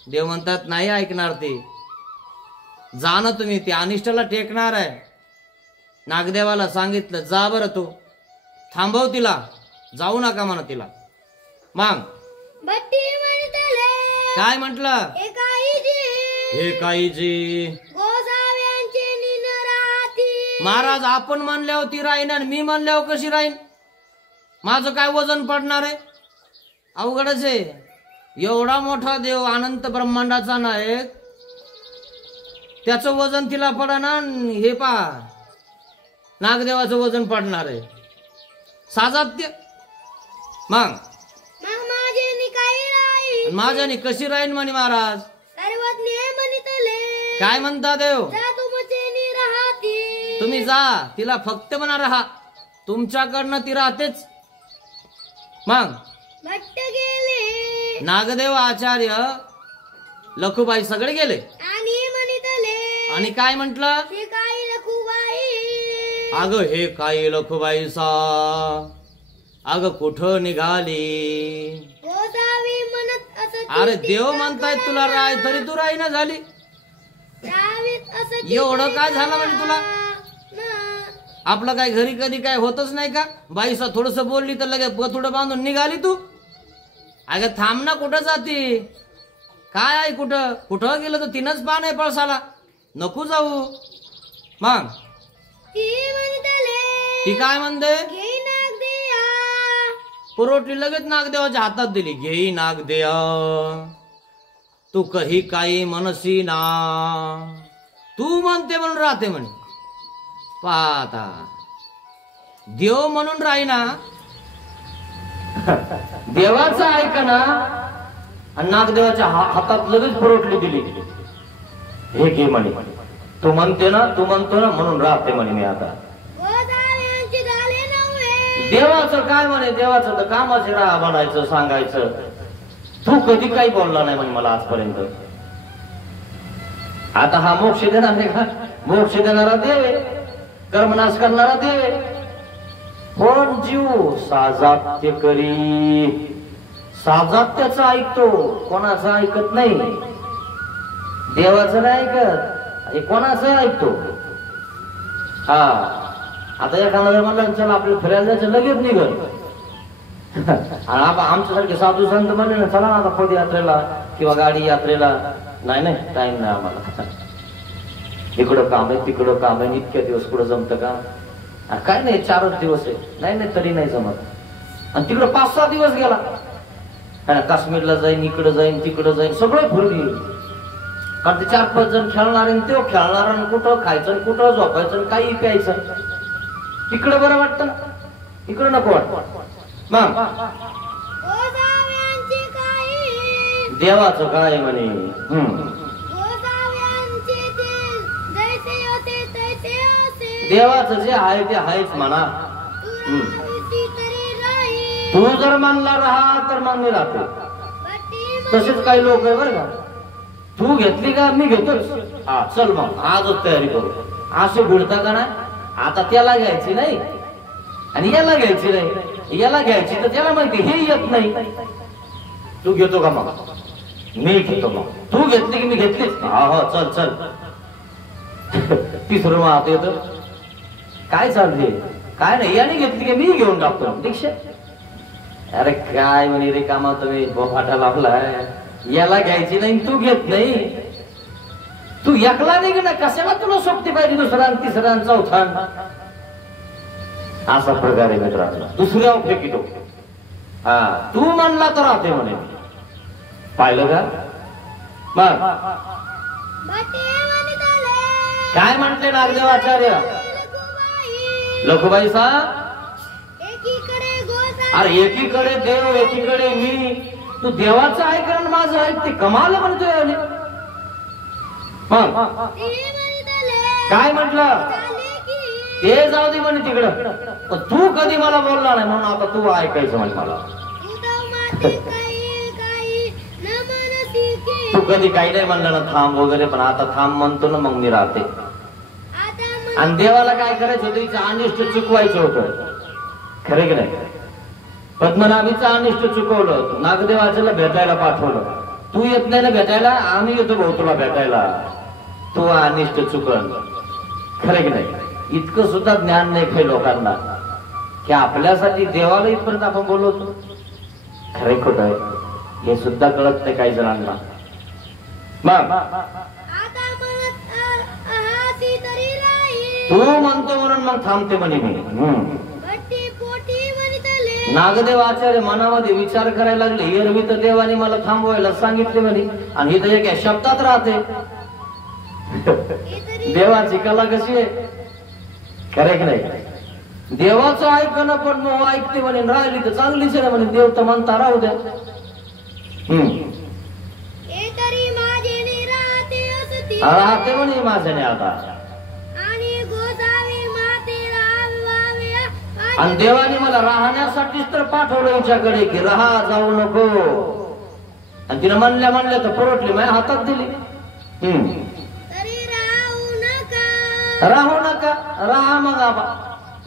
देव म्हणतात नाही ऐकणार ते. जा ना तुम्ही, ते अनिष्टाला टेकणार आहे. नागदेवाला सांगितलं जा बरं तू, थांबव तिला, जाऊ नका म्हणा तिला. मग काय म्हटलं? हे काहीजी महाराज आपण म्हणल्यावर ती राहीन आणि मी म्हणल्यावर कशी राहीन? माझं काय वजन पडणार आहे? अवघडच आहे. एवढा मोठा देव अनंत ब्रह्मांडाचा नायक, त्याचं वजन तिला पडणार. हे पहा नागदेवाचं वजन पडणार आहे. साजात्य. मग माझ्याने कशी राहीन म्हणे महाराज? काय म्हणता देव? तुम्ही जा, तिला फक्त म्हणा राहा. तुमच्याकडनं ती राहतेच. मग नागदेव आचार्य लखुबाई सगळे गेले. आणि काय म्हटलं? अगं हे काही लखुबाई सा, अगं कुठं निघाली? अरे देव म्हणतायत तुला राय, तरी तू राही ना झाली. एवढं काय झालं म्हणजे तुला? आपलं काय घरी कधी काय होतच नाही का? बाईसा थोडस बोलली तर लगेच थोडं बांधून निघाली तू. अगं थांब ना, कुठं जाती? काय आहे कुठं? कुठं गेलं तर तिनच पान आहे पळसाला. नको जाऊ. मग ती काय म्हणते? पुरवठी लगेच नागदेवाच्या हातात दिली. घेई नागदेवा तू कही काही मनसी ना. तू म्हणते म्हणून राहते म्हणे. पाहता देव म्हणून राहीना, देवाचं ऐका ना. आणि नागदेवाच्या हातात लगेच पुरवठली दिली. हे घे म्हणे. तू म्हणते ना, तू म्हणतो ना म्हणून राहते म्हणे मी आता. देवाचं काय म्हणे? देवाचं तर कामाचे राहा म्हणायचं, सांगायचं. तू कधी काही बोलला नाही म्हणे मला आजपर्यंत. आता हा मोक्ष देणार नाही का? मोक्ष देणारा देव, कर्मनाश करणारा देव. पण जीव साजात्य करी. साजात्याचं ऐकतो, कोणाचं ऐकत नाही. देवाचं नाही ऐकत, हे कोणाचं ऐकतो. हा आता एखादा जर म्हणलं चला आपल्याला फिरायला जायचं, लगेच निघत. आमच्यासारखे साधू संत म्हणले ना चला ना आता पदयात्रेला किंवा गाडी यात्रेला, नाही नाही टाइम नाही आम्हाला. इकडं काम आहे तिकडं काम आहे, इतक्या दिवस पुढे जमतं का? काय नाही 4च दिवस आहे, नाही तरी नाही जमत. आणि तिकडं 5-6 दिवस गेला, काश्मीरला जाईन, इकडं जाईन तिकडं जाईन, सगळं फिरून येईल. कारण ते 4-5 जण खेळणार आणि तो खेळणार आणि कुठं खायचं कुठं झोपायचं काही प्यायचं. तिकडं बरं वाटतं ना, इकडं नको वाटत. मग देवाचं काय म्हणे, देवाचं जे आहे ते आहेच म्हणा. तू जर मानला राहा तर मग मी राहतो. तसेच काही लोक आहे बरं का, तू घेतली का मी घेतोच, हा चल मग आजच तयारी करू, असे भिडता का नाही. आता त्याला घ्यायची नाही आणि याला घ्यायची नाही, याला घ्यायची तर त्याला माहिती हे येत नाही. तू घेतो का मग मी घेतो, मग तू घेतली की मी घेतलीच, हा हो चल चल. तिसरं मग आता येतं काय चालते, काय नाही याने घेतली की मी घेऊन टाकतो दीक्षा. अरे काय म्हणे रे कामा तुम्ही बोफाटा लावलाय, याला घ्यायची नाही तू घेत नाही. तू एकला नाही ना, कशाला तुला सोबती पाहिजे दुसरा तिसरा चौथा. असा प्रकार आहे मित्रांनो, दुसऱ्या फेकितो. हा तू म्हणला तर राहते म्हणे, पाहिलं का? मग काय म्हटले नागदेव आचार्य, लखुबाई साहेब, अरे एकीकडे देव एकीकडे मी, तू देवाचं ऐक आणि माझं ऐक, ते कमाल म्हणतोय. मग काय म्हटलं ते जाऊ दे म्हणे तिकडं, पण तू कधी मला बोलला नाही म्हणून आता तू ऐकायचं म्हणजे मला. तू कधी काही नाही म्हणलं ना थांब वगैरे, पण आता थांब म्हणतो ना, मग मी राहते. आणि देवाला काय करायचं होतं, तिचं अनिष्ट चुकवायचं होतं, खरे की नाही. पद्मनाभीचं अनिष्ट चुकवलं, नागदेवाच्याला भेटायला पाठवलं. तू येत नाही ना भेटायला, आम्ही येतो भाऊ तुला भेटायला, तू अनिष्ट चुकल, खरे की नाही. इतकं सुद्धा ज्ञान नाही काही लोकांना की आपल्यासाठी देवाला इथपर्यंत आपण बोलवतो. खरे खोट आहे हे सुद्धा कळत नाही काही जणांना. मग तू म्हणतो म्हणून मग थांबते म्हणे मी. नागदेव आचार्य मनामध्ये विचार करायला लागले, एरवी तर देवाने मला थांबवायला सांगितले म्हणे, आणि ही तर एका शब्दात राहते. देवाची कला कशी आहे, खरे की नाही. देवाचं ऐकणं पण मग ऐकते म्हणे, राहिली तर चांगलीच आहे म्हणे, देव तर म्हणता राहू द्या. राहते म्हणे माझ्याने आता. आणि देवाने मला राहण्यासाठीच तर पाठवलं हिच्याकडे की राहा, जाऊ नको. आणि तिने म्हणल्या तर पुरवठली माझ्या हातात दिली. राहू नका, राहा मग आबा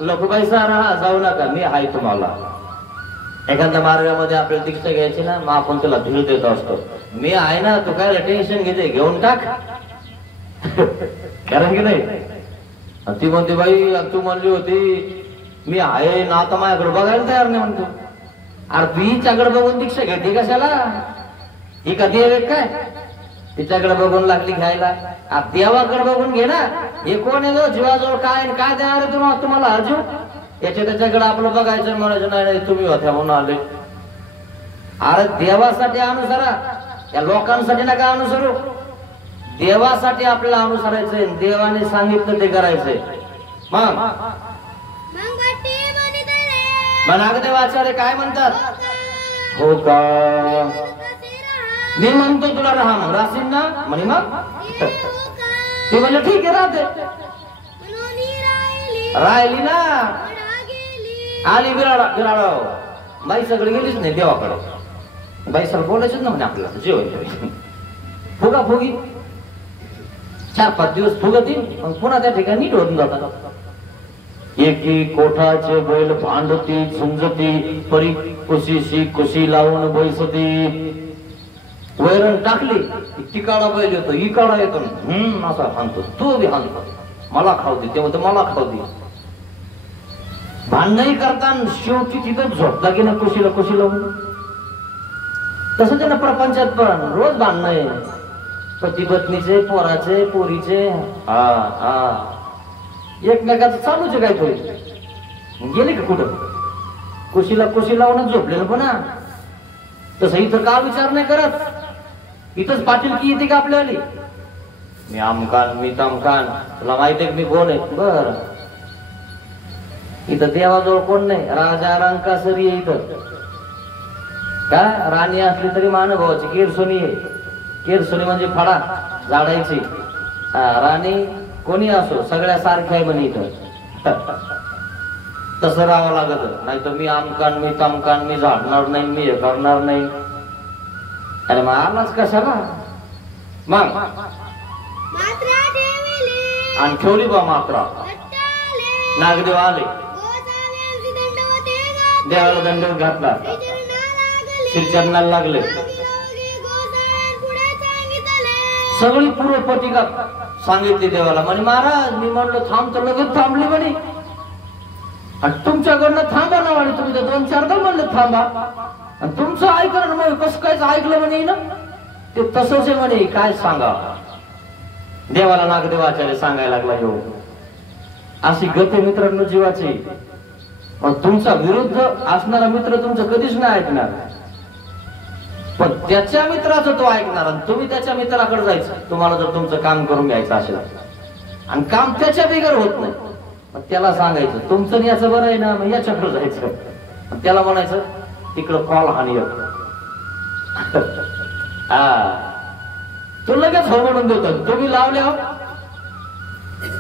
लखुबाई सा, राहा जाऊ नका, मी आहे तुम्हाला. एखाद्या मार्गामध्ये आपल्याला दीक्षा घ्यायची ना, मग आपण तुला धीर देत असतो, मी आहे ना, तू काय टेन्शन घेते, घेऊन टाक. कारण की नाही. ती म्हणते बाई तू म्हणली होती मी आहे ना, आता माझ्याकडे बघायला तयार नाही म्हणतो. अरे तू हिच्याकडे बघून दीक्षा घेते कशाला, ही का देव आहे काय, तिच्याकडे बघून लागली घ्यायला. देवाकडे बघून घे ना, हे कोण आहे जीवाजवळ काय काय देणार आहे तुम्हाला अर्जुन. त्याच्याकडे आपलं बघायचं म्हणायचं नाही तुम्ही होत्या म्हणून आले. अरे देवासाठी अनुसरा, या लोकांसाठी नका अनुसरू. देवासाठी आपल्याला अनुसरायचंय, देवाने सांगितलं ते करायचंय. मग नागदेव आचार्य काय म्हणतात, हो का मी म्हणतो तुला राहा, मग राहशील ना म्हणे. मग ते म्हणलं ठीक आहे राहते. राहिली ना, आली बिराडाव. बाई सगळी गेलीच नाही देवाकडे, बाई सगळं बोलायचंच ना म्हणे आपल्याला जेवण फुगा फुगी. 4-5 दिवस फुगती, मग पुन्हा त्या ठिकाणी नीट होऊन जातात. एकी कोठाचे बैल भांडती झुंजती, परी कुशीशी कुशी लावून बैसती. वैरण टाकली ती काढा बैल येतो, ही काढा येतो, असा हाणतो, तो बी हाणतो, मला खाऊ दे, ते म्हणतो मला खाऊ दे. भांडणही करताना शेवटी तिथं झोपता की ना कुशीला कुशी लावून. तसं त्यांना प्रपंचात पण रोज भांडणं आहे. पती पत्नीचे, पोराचे, पोरीचे, हा हा एकमेकाचं चालूच आहे काहीतरी. गेले का कुठं? कुशीला कुशी लावूनच झोपलेलं पण हा. तसं इथं का विचार नाही करत? इथंच पाटील की येते का आपल्याला? मी आमकान, मी तमकान, तुला माहिती आहे मी कोण आहे? बर, इथं देवाजवळ कोण नाही. राजा रंकासरी आहे इथं. का राणी असली तरी महानुभावाची केरसोनी आहे. केरसोनी म्हणजे फडा झाडायची. राणी कोणी असो सगळ्या सारख्या आहे म्हणे इथं. तसं राहावं लागत. नाही तर मी आमकान, मी तमकान, मी झाडणार नाही, मी हे करणार नाही. अरे मग आलाच कशाला मग? आणि ठेवली बा मात्रा. नागदेव आले, देवाला दंड घातला, श्रीचरणाला लागले. सगळी पूर्वपटिका सांगितली देवाला. म्हणे महाराज मी म्हणलो थांब तर लगेच थांबली म्हणे. आणि तुमच्याकडनं थांबा ना म्हणे. तुम्ही तर 2-4दा म्हणलं थांबा आणि तुमचं ऐकलं मग कसं कायच ऐकलं म्हणे ना. ते तसंच आहे म्हणे. काय सांगा देवाला नागदेवाचार्य सांगायला लागला. येऊ अशी गती मित्रांनो जीवाची. पण तुमचा विरुद्ध असणारा मित्र तुमचं कधीच नाही ऐकणार. पण त्याच्या मित्राचं तो ऐकणार आणि तुम्ही त्याच्या मित्राकडे जायचं. तुम्हाला जर तुमचं काम करून घ्यायचं असेल आणि काम त्याच्या बिगर होत नाही, मग त्याला सांगायचं तुमचं याचं बरं आहे ना, मग याच्याकडे जायचं. त्याला म्हणायचं तिकडं कॉल हानी येतो. तो लगेच हो म्हणून देतो. तुम्ही लावले हो.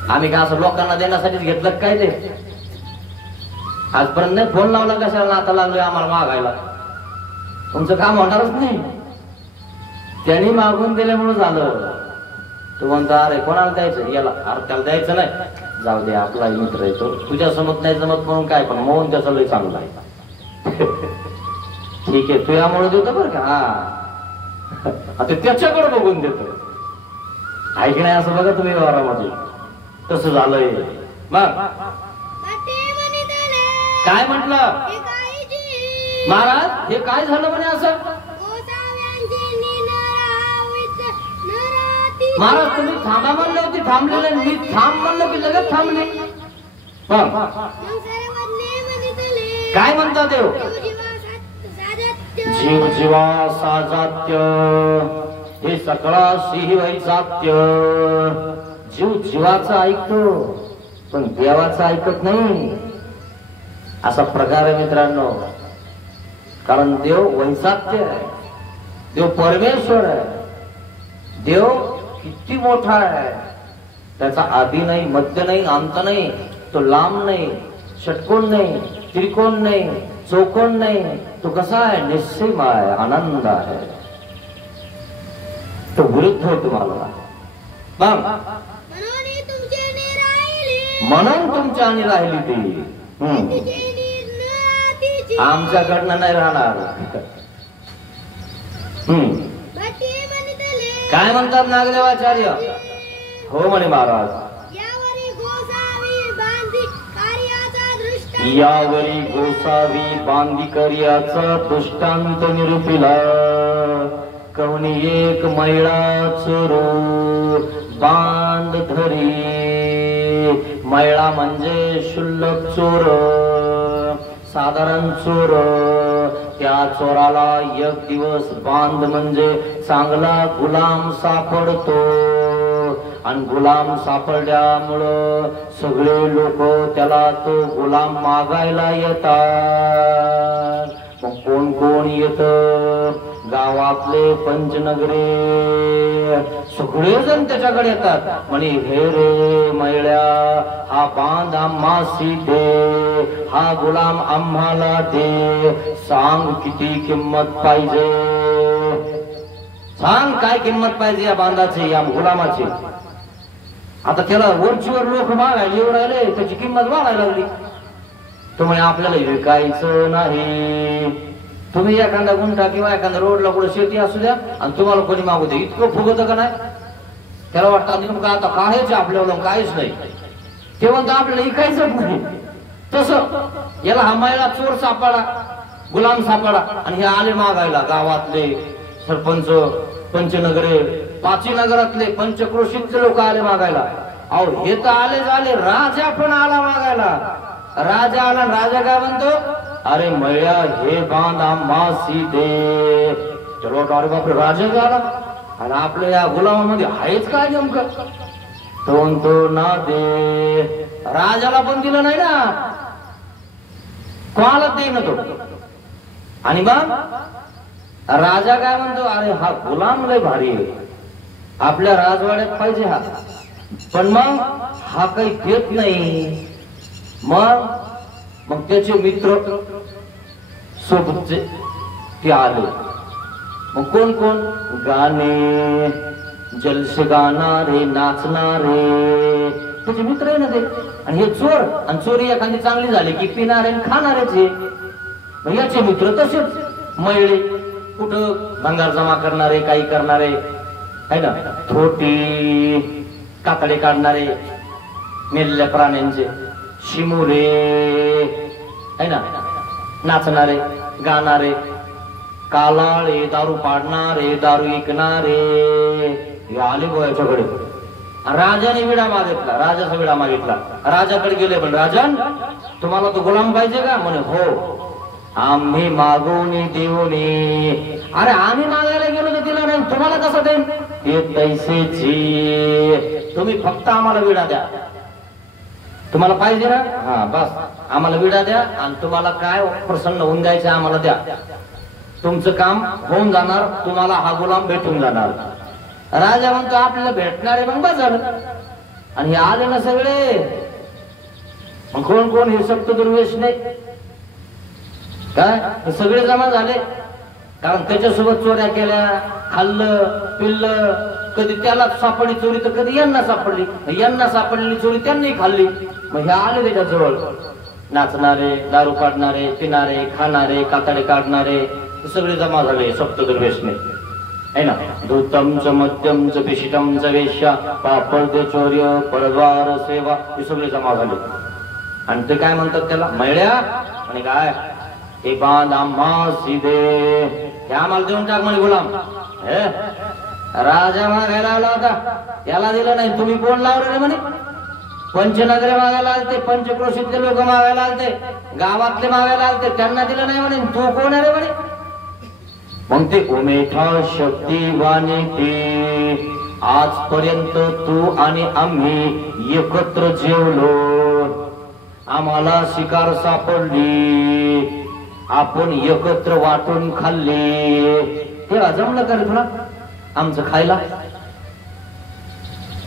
आम्ही का असं लोकांना देण्यासाठीच घेतलं काय? ते आजपर्यंत नाही फोन लावला कशाला, आता लागलोय आम्हाला मागायला. तुमचं काम होणारच नाही. त्यांनी मागून दिल्यामुळे झालं. तू म्हणतो अरे कोणाला द्यायचं? याला. अरे त्याला द्यायचं नाही, जाऊ दे आपला मित्र येतो. तुझ्या समज नाही जमत म्हणून काय, पण मोहन त्याचा लय चांगला आहे. ठीक आहे तू यामुळे देतो बरं का. हा आता त्याच्याकडे बघून देतो. ऐक नाही असं बघा तुम्ही व्यवहारामध्ये तसं झालंय. मग काय म्हटलं महाराज? हे काय झालं म्हणे असं? महाराज तुम्ही थांबा म्हणले होते, थांबलेले. मी थांब म्हणलं की लगेच थांबले. काय म्हणता देव? जीव जीवा साजात्य हे सकळाशी वैजात्य. जीव जीवाचं ऐकतो पण देवाचं ऐकत नाही. असा प्रकार आहे मित्रांनो. कारण देव वैजात्य आहे. देव परमेश्वर आहे. देव किती मोठा आहे. त्याचा आधी नाही, मध्य नाही, अंत नाही. तो लांब नाही, षटकोन नाही, त्रिकोण नाही, चौकोन नाही. तो कसा आहे? निस्सीम आहे, आनंद आहे. तो विरुद्ध आहे तुम्हाला. म्हणून तुमच्याने राहिली ती. आमच्याकडनं नाही राहणार. काय म्हणतात नागदेवाचार्य? हो म्हणे महाराज. यावरी गोसावी बांधी कार्याचा दृष्टांत निरूपिला. कवनी एक मैळा चोरू बांध धरी. मैळा म्हणजे शुल्लक चोर, साधारण चोर. त्या चोराला एक दिवस बांध म्हणजे चांगला गुलाम सापडतो. आणि गुलाम सापडल्यामुळं सगळे लोक त्याला तो गुलाम मागायला येतात. मग कोण कोण येत? गावातले पंचनगरे सगळेजण त्याच्याकडे येतात. म्हणे हे रे मैळ्या, हा बांध आम्हासी दे, हा गुलाम आम्हाला दे. सांग किती किंमत पाहिजे? सांग काय किंमत पाहिजे या बांधाची, या गुलामाची. आता त्याला वरचीवर लोक मागायला येऊ राहिले, त्याची किंमत वाढायला लागली. तो म्हणे आपल्याला विकायचं नाही. तुम्ही एखादा गुंठा किंवा एखादा रोडला कुठे शेती असू द्या आणि तुम्हाला कोणी मागू दे. इतकं फुगत का नाही? त्याला वाटतं नेमकं आता कायच आपल्याला काहीच नाही. ते म्हणतं आपल्याला विकायचंच नाही. तसं याला हा मैळा चोर सापडा, गुलाम सापडा आणि हे आले मागायला. गावातले सरपंच, पंचनगरे पाची नगरातले पंचक्रोशीतले लोक आले मागायला. अहो हे तर आले राजा पण आला मागायला. राजा आला, राजा काय म्हणतो, अरे मळ्या हे बांध आम्हासी दे. चलो अरे बापरे, राजा झाला आणि आपल्या या गुलामामध्ये आहेच काय नेमकं. तो म्हणतो ना दे. राजाला पण दिलं नाही ना, कोणाला देईन तो. आणि मग राजा काय म्हणतो, अरे हा गुलाम लय भारी आहे, आपल्या राजवाड्यात पाहिजे हा. पण मग हा काही देत नाही. मग त्याचे मित्र सोबतचे ते आले. मग कोण कोण, गाणे जलसे गाणारे, नाचणारे, त्याचे मित्र आहे ना ते. आणि हे चोर, आणि चोरी एखादी चांगली झाली की पिणारे खाणारेच हे. मग याचे मित्र तसेच मयळे, कुठं भंगार जमा करणारे, काही करणारे है ना, थोटी कातडे काढणारे मेलेल्या प्राण्यांचे, शिमुरे है ना, नाचणारे गाणारे, कालाळे, दारू पाडणारे, दारू विकणारे, हे आले गोव्याच्याकडे. राजाने विडा मागितला, राजाचा विडा मागितला. राजाकडे गेले, पण राजन तुम्हाला तो गुलाम पाहिजे का? म्हणे हो, आम्ही मागून देऊनी. अरे आम्ही मागायला गेलो तर दिला नाही, तुम्हाला कसं देईन? ते तैसेची, तुम्ही फक्त आम्हाला विडा द्या. तुम्हाला पाहिजे ना, हा बस आम्हाला विडा द्या, आणि तुम्हाला काय प्रसन्न होऊन द्यायचं आम्हाला द्या. तुमचं काम होऊन जाणार, तुम्हाला हा गुलाम भेटून जाणार. राजा म्हणतो आपल्याला भेटणारे मग बस झालं. आणि हे आले ना सगळे. मग कोण कोण, हे सप्त दुर्वेशने काय, हे सगळे जमा झाले. कारण त्याच्यासोबत चोऱ्या केल्या, खाल्लं पिल्लं, कधी त्याला सापडली चोरी तर कधी यांना सापडली, यांना सापडलेली चोरी त्यांनी खाल्ली. मग हे आले त्याच्याजवळ, नाचणारे, दारू पाडणारे, पिणारे, खाणारे, कातडे काढणारे, सगळे जमा झाले सप्तदुर्वेशने है ना. धूतमच मध्यमच पिशिटमच वेश्या, पापड चौर्य परद्वार सेवा, हे सगळे जमा झाले. आणि ते काय म्हणतात त्याला, मळ्या. आणि काय, हे बांध आम्हासी दे, हे आम्हाला देऊन टाक म्हणे गुलाम. हे राजा मागायला आला होता, त्याला दिलं नाही. तुम्ही कोण लावलं रे म्हणे? पंचनगरे मागायला आलते, पंचक्रोशीतले लोक मागायला आलते, गावातले मागायला आलते, त्यांना दिलं नाही म्हणे. तू कोण आहे रे म्हणे? मग ते उमेठा शक्तिवाने ते, आजपर्यंत तू आणि आम्ही एकत्र जेवलो, आम्हाला शिकार सापडली, आपण एकत्र वाटून खाल्ले. तेव्हा जमलं का रे तुला आमचं खायला?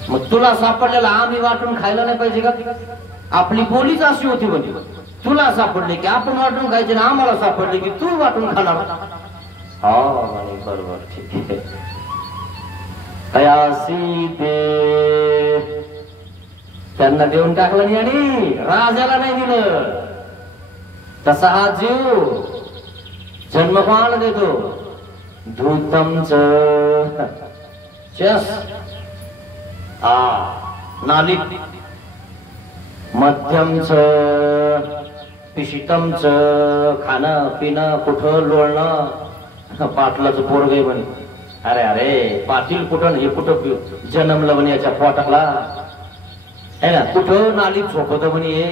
मग तुला सापडलेला आम्ही वाटून खायला नाही पाहिजे का? आपली बोलीच अशी होती म्हणजे, तुला सापडले की आपण वाटून खायचे, ना आम्हाला सापडले की तू वाटून खाणार. हा बरोबर, ठीक आहे. कयासी दे, त्यांना देऊन टाकलं नाही आणि राजाला नाही दिलं. तसा हा जीव जन्म कोणाला देतो? धूतमच चस नाली, मध्यमच पिशितमच खाणं पिणं, कुठं लोळणं. पाटलाचं पोरग आहे म्हणे. अरे अरे पाटील कुठं, हे कुठं जन्मलं म्हणे याच्या पोटाला है ना, कुठं नालीत झोपत म्हणे.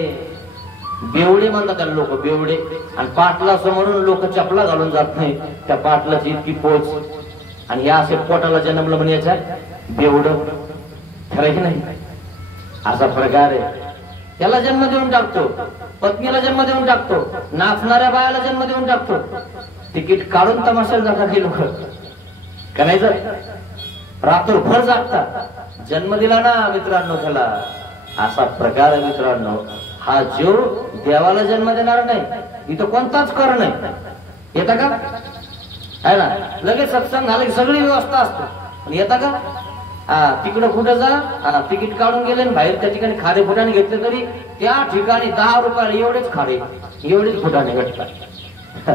बेवडे म्हणतात त्याला लोक, बेवडे. आणि पाटला समोरून लोक चपला घालून जात नाही, त्या पाटलाची इतकी पोच. आणि या असे पोटाला जन्मलं म्हणे याच्या बेवड, खरं की नाही? असा प्रकार आहे. त्याला जन्म देऊन टाकतो, पत्नीला जन्म देऊन टाकतो, नाचणाऱ्या बायाला जन्म देऊन टाकतो. तिकीट काढून तमाशाला जातात हे लोक, करायचं रात्रभर जागतात. जन्म दिला ना मित्रांनो त्याला. असा प्रकार आहे मित्रांनो. हा जीव देवाला जन्म देणार नाही, इथं कोणताच कर नाही. येता का? आहे ना, लगेच सत्संग झालं की सगळी व्यवस्था असते. पण येता का? तिकडं कुठं जा, तिकीट काढून गेले बाहेर, त्या ठिकाणी खारे फुटाने घेतले तरी त्या ठिकाणी 10 रुपयाला एवढेच खारे, एवढेच फुटाने भेटतात.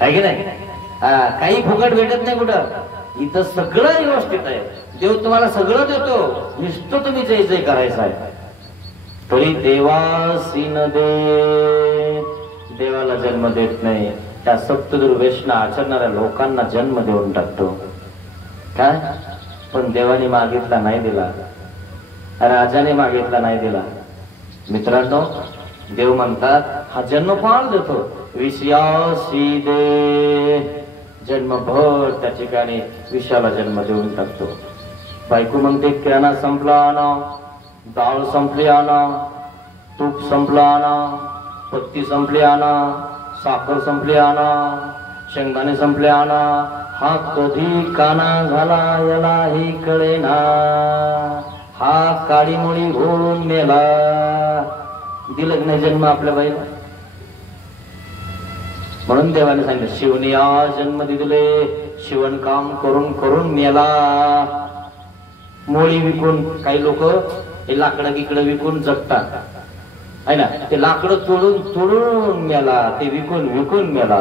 आहे की नाही? काही फुकट भेटत नाही कुठं. इथं सगळं व्यवस्थित आहे. देव तुम्हाला सगळं देतो, नुसतं तुम्ही जय जय करायचं आहे. तरी देवासीन दे, देवाला जन्म देत नाही. त्या सप्तदुर्वेशना आचरणाऱ्या लोकांना जन्म देऊन टाकतो. काय पण देवाने मागितला नाही दिला, राजाने मागितला नाही दिला. मित्रांनो, देव म्हणतात हा जन्म फार देतो, विषयासी दे. जन्मभर त्या ठिकाणी विषयाला जन्म देऊन टाकतो. बायको म्हणते किराणा संपला आणा, डाळ संपली आणा, तूप संपला आणा, पत्ती संपली आणा, साखर संपली आणा, शेंगदाणे संपले आणा. हा कधी काना झाला यालाही कळेना, हा काळीमुळी होऊन मेला. दिलं नाही जन्म आपल्या बाईला. म्हणून देवाने सांगितलं शिवने या जन्म दिले, शिवणकाम करून करून मेला. मोळी विकून काही लोक हे लाकडं गिकडं विकून जगतात आहे ना, ते लाकडं तोडून तोडून मेला, ते विकून विकून मेला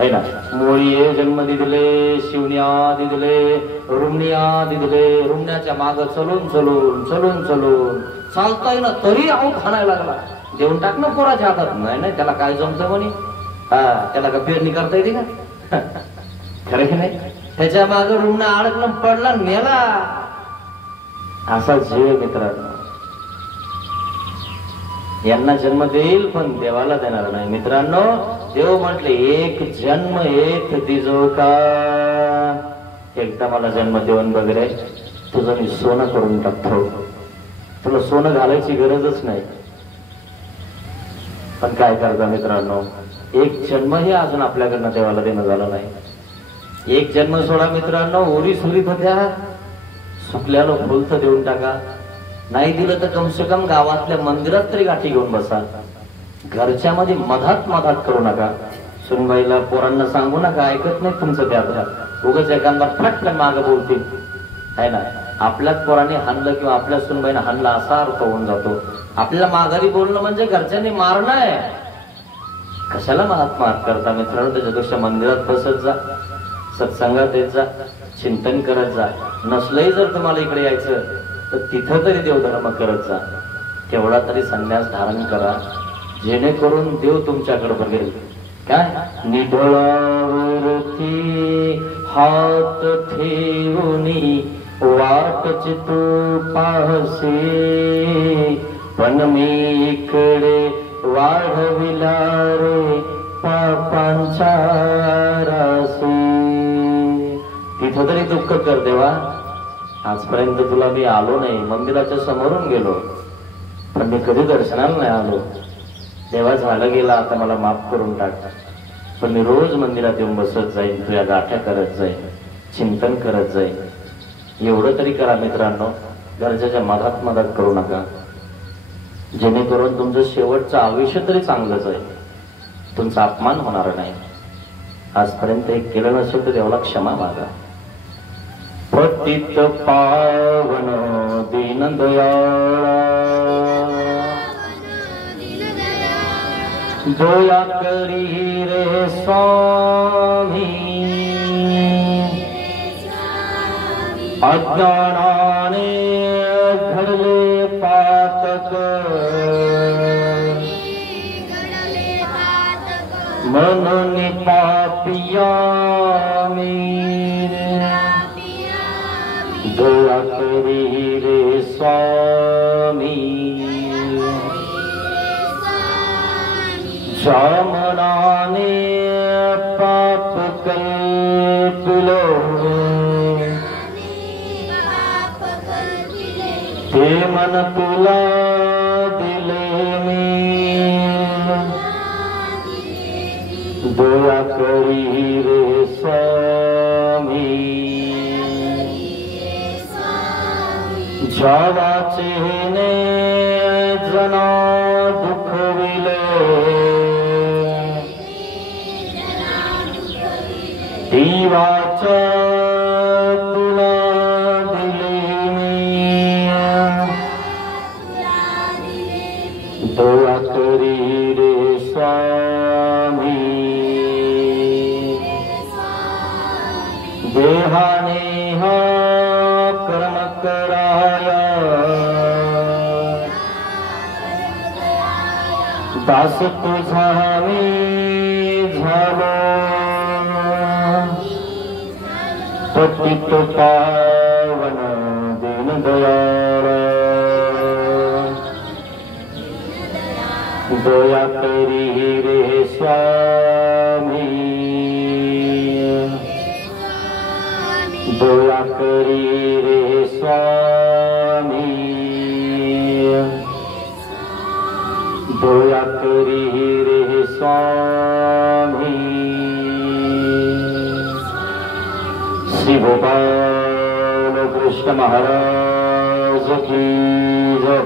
आहे ना. मोळी जन्म दिले, शिवने आधी दिले, रुमणी आधी दिले. रुमण्याच्या माग चलून चलून चलून चलून चालता ना तरी आऊ खाणायला लागला. देऊन टाक ना पोराच्या हातात. नाही नाही त्याला काय जमतं म्हणे, हा त्याला का पेरणी करता येते का? खरं की नाही? त्याच्या माग रुग्ण अडकला पडला मेला. असा जीव मित्रांनो, यांना जन्म देईल पण देवाला देणार नाही. मित्रांनो, देव म्हटले एक जन्म एक दिजो का. एकदा मला जन्म देऊन बघ रे, तुझं मी सोनं करून टाकतो. तुला सोनं घालायची गरजच नाही. पण काय करता मित्रांनो, एक जन्मही अजून आपल्याकडनं देवाला देणं झालं नाही. एक जन्म सोडा मित्रांनो, ओरी सुरीत होत्या, सुकल्याला फुल तर देऊन टाका. नाही दिलं तर कम से कम गावातल्या मंदिरात तरी गाठी घेऊन बसा. घरच्या मध्ये मधात मधात करू नका. सुनबाईला पोरांना सांगू नका, ऐकत नाही तुमचं त्यात. उगाच एखादा फटकन मागं बोलतील आहे ना. आपल्याच पोराने हाणलं किंवा आपल्या सुनबाईने हाणलं असा अर्थ होऊन जातो. आपल्याला माघारी बोलणं म्हणजे घरच्यांनी मारणं आहे. कशाला मात मात करता मित्रांनो? त्याच्यापेक्षा मंदिरात बसत जा, सत्संगात येत जा, चिंतन करत जा. नसलंही जर तुम्हाला इकडे यायचं तर तिथं तरी देवधर्म करत जा. तेवढा तरी संन्यास धारण करा, जेणेकरून देव तुमच्याकडे बघेल. काय निढळावरती हात ठेवूनी वाटच तू पाहसे, पण मी इकडे वाढविला रे पापांच्या राशी. तिथं तरी दुःख कर देवा. आजपर्यंत तुला मी आलो नाही, मंदिराच्या समोरून गेलो, पण मी कधी दर्शनाला नाही आलो. देवा झालं गेला, आता मला माफ करून टाक. पण मी रोज मंदिरात येऊन बसत जाईन, तुझ्या गाठ्या करत जाईन, चिंतन करत जाईन. एवढं तरी करा मित्रांनो, घरच्याच्या मधात मदत करू नका, जेणेकरून तुमचं शेवटचं आयुष्य तरी चांगलंच आहे, तुमचा अपमान होणार नाही. आजपर्यंत हे केलं नसेल तर देवाला क्षमा मागा. पतित पावन दीनदयाळा, दया करी रे स्वामी, अज्ञानाने घडले पातक, म्हणून पापिया दया करी रे स्वामी, जामनाने पाप कल्पिलो, ते मन तुला दिले मी, दया करी रे स्वामी, जावाचेने जना दुखविले, देवाच्या तुला दिले मी, दया करी रे स्वामी, देहाने हा कर्म कराया, दास तुझा मी झालो, पतित पावन दीन दयाल दया करी रे स्वामी दया करी रे स्वामी दया करी रे स्वामी श्री गोपाल कृष्ण महाराज की जय।